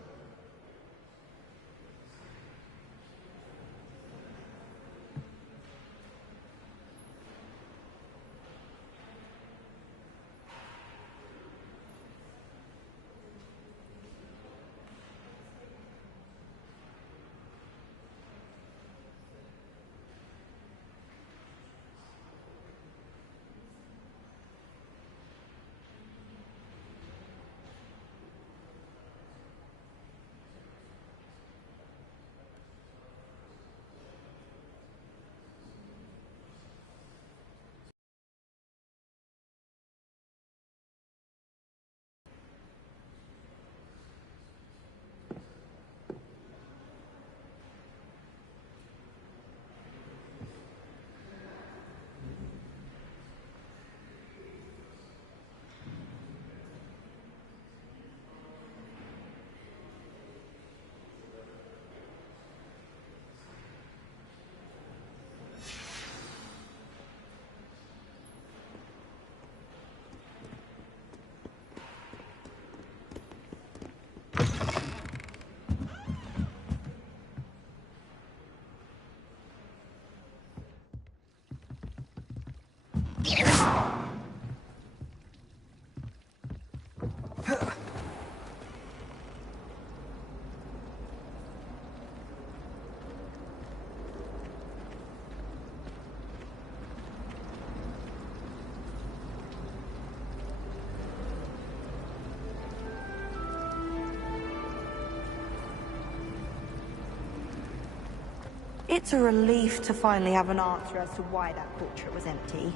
It's a relief to finally have an answer as to why that portrait was empty.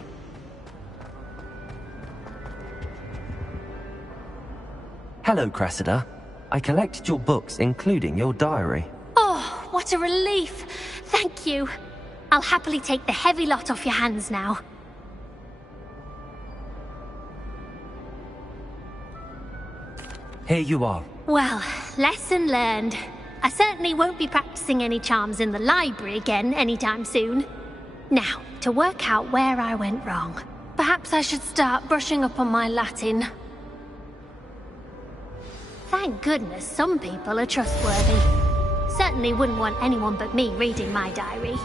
Hello, Cressida. I collected your books, including your diary. Oh, what a relief! Thank you. I'll happily take the heavy lot off your hands now. Here you are. Well, lesson learned. I certainly won't be practicing any charms in the library again anytime soon. Now, to work out where I went wrong. Perhaps I should start brushing up on my Latin. Thank goodness some people are trustworthy. Certainly wouldn't want anyone but me reading my diary.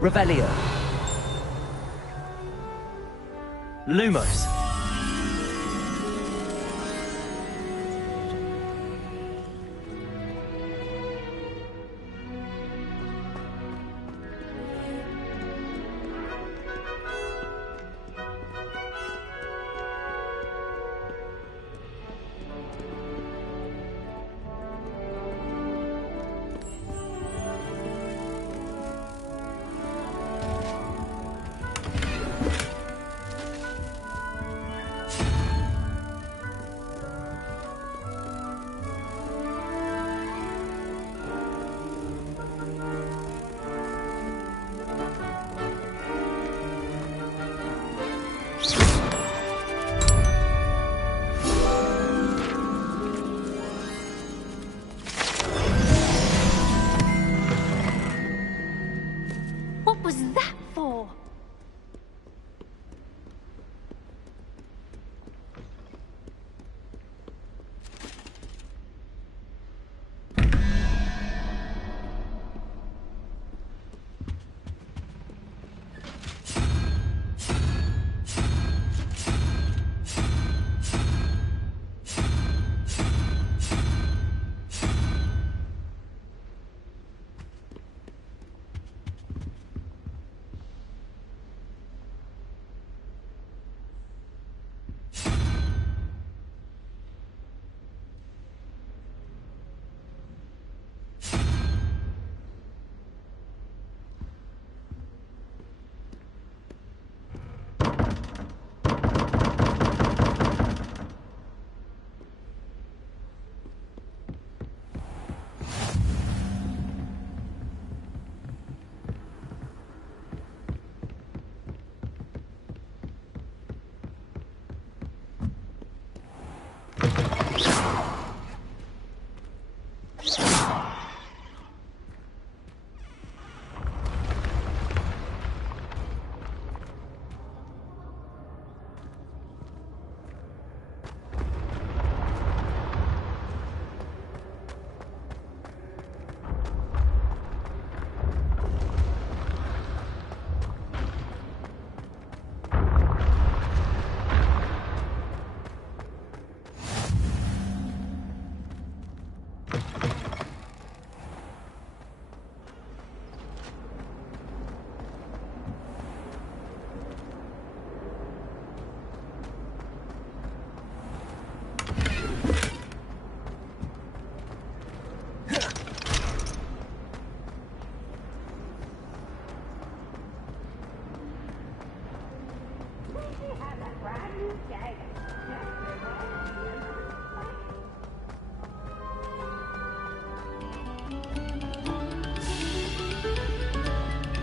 Revelio. Lumos. What was that for?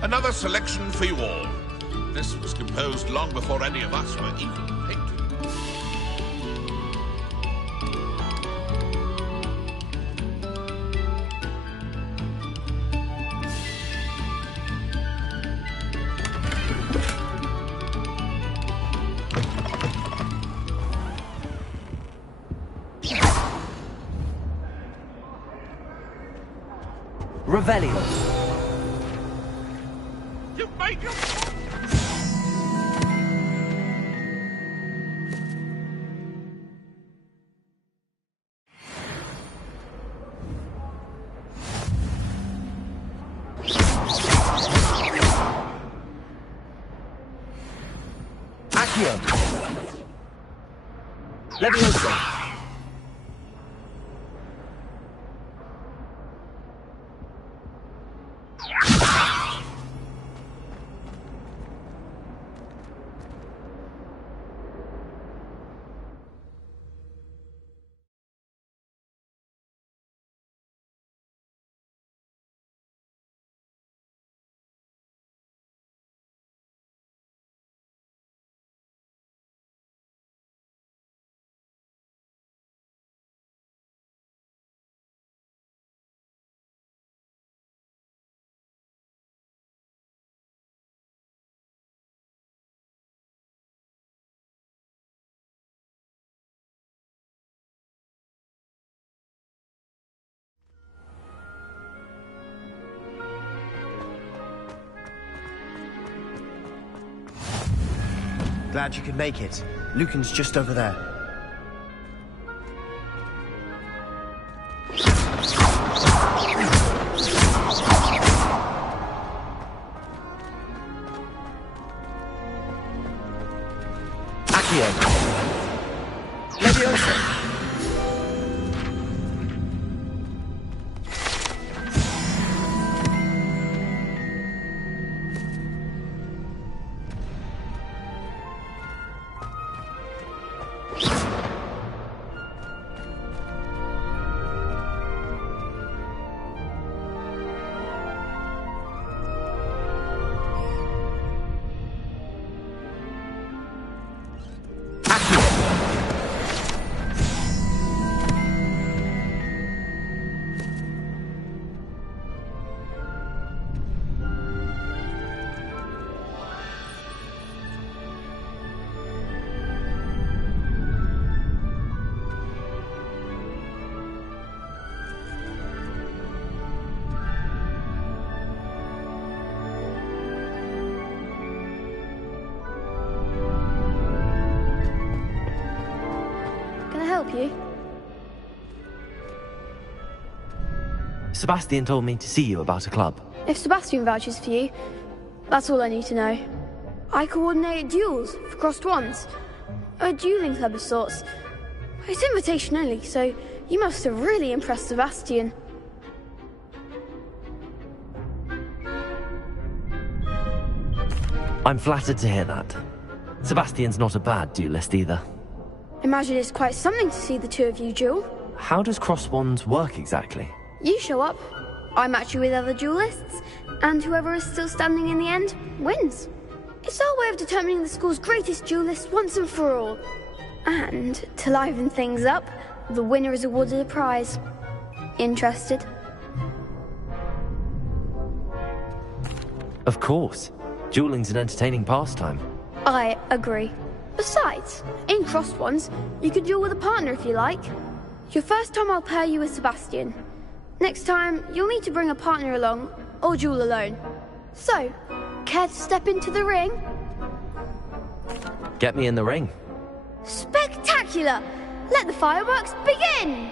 Another selection for you all. This was composed long before any of us were even painted. Revelio. You made your... Accio. Leviosa. Glad you could make it. Lucan's just over there. Accio. Leviosa. Help you? Sebastian told me to see you about a club. If Sebastian vouches for you, that's all I need to know. I coordinate duels for crossed wands. A dueling club of sorts. It's invitation only, so you must have really impressed Sebastian. I'm flattered to hear that. Sebastian's not a bad duelist either. Imagine it's quite something to see the two of you duel. How does cross wands work exactly? You show up, I match you with other duelists, and whoever is still standing in the end wins. It's our way of determining the school's greatest duelist once and for all. And to liven things up, the winner is awarded a prize. Interested? Of course. Dueling's an entertaining pastime. I agree. Besides, in crossed wands, you could duel with a partner if you like. Your first time I'll pair you with Sebastian. Next time, you'll need to bring a partner along, or duel alone. So, care to step into the ring? Get me in the ring. Spectacular! Let the fireworks begin!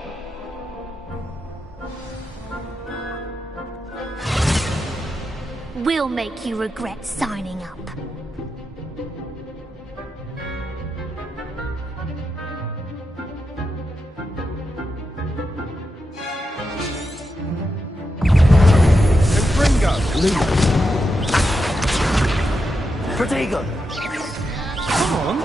We'll make you regret signing up. Protego! Come on!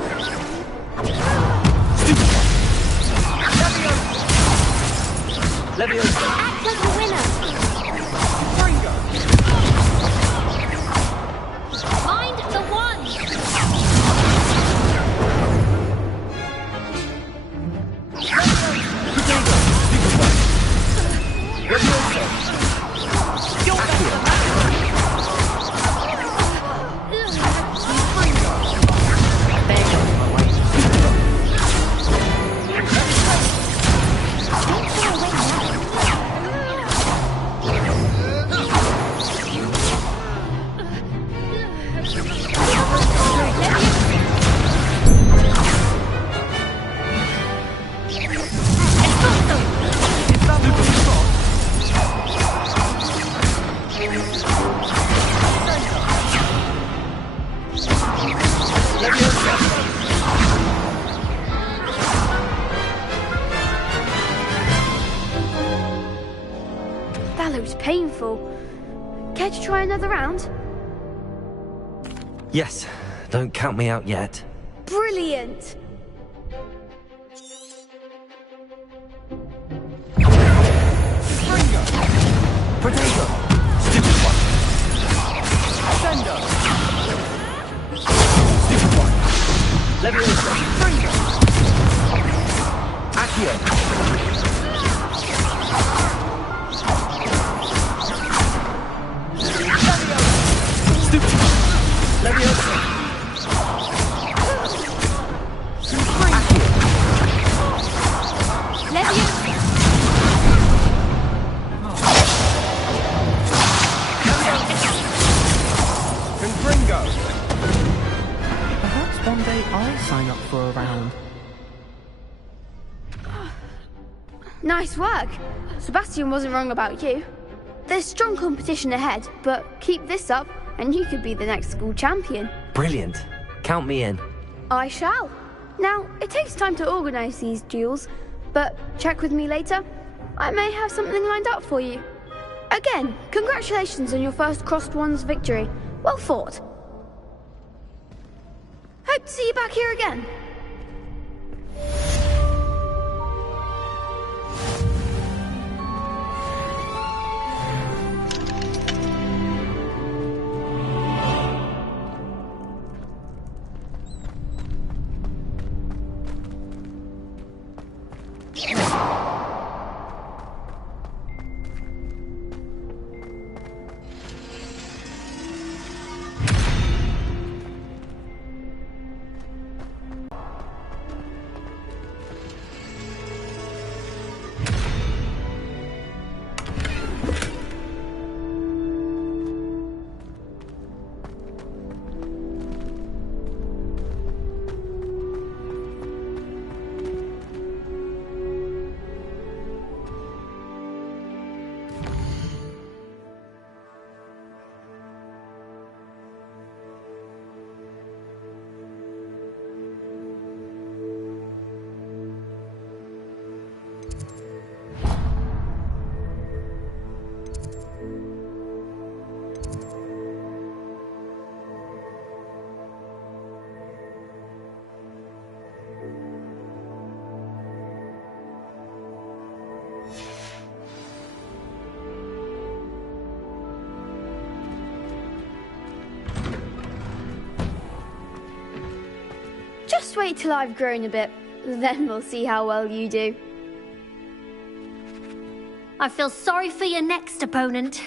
Leviosa! Act like a winner! Mind the one! That looks painful. Care to try another round? Yes, don't count me out yet. Brilliant! Protego! Stupid one! Sender! Stupid one! Leviosa! Bringer! Accio! Stupid one! Leviosa! Accio! Leviosa! Perhaps one day might sign up for a round. Nice work. Sebastian wasn't wrong about you. There's strong competition ahead, but keep this up and you could be the next school champion. Brilliant. Count me in. I shall. Now, it takes time to organise these duels, but check with me later. I may have something lined up for you. Again, congratulations on your first Crossed Wands victory. Well fought. Hope to see you back here again. Just wait till I've grown a bit, then we'll see how well you do. I feel sorry for your next opponent.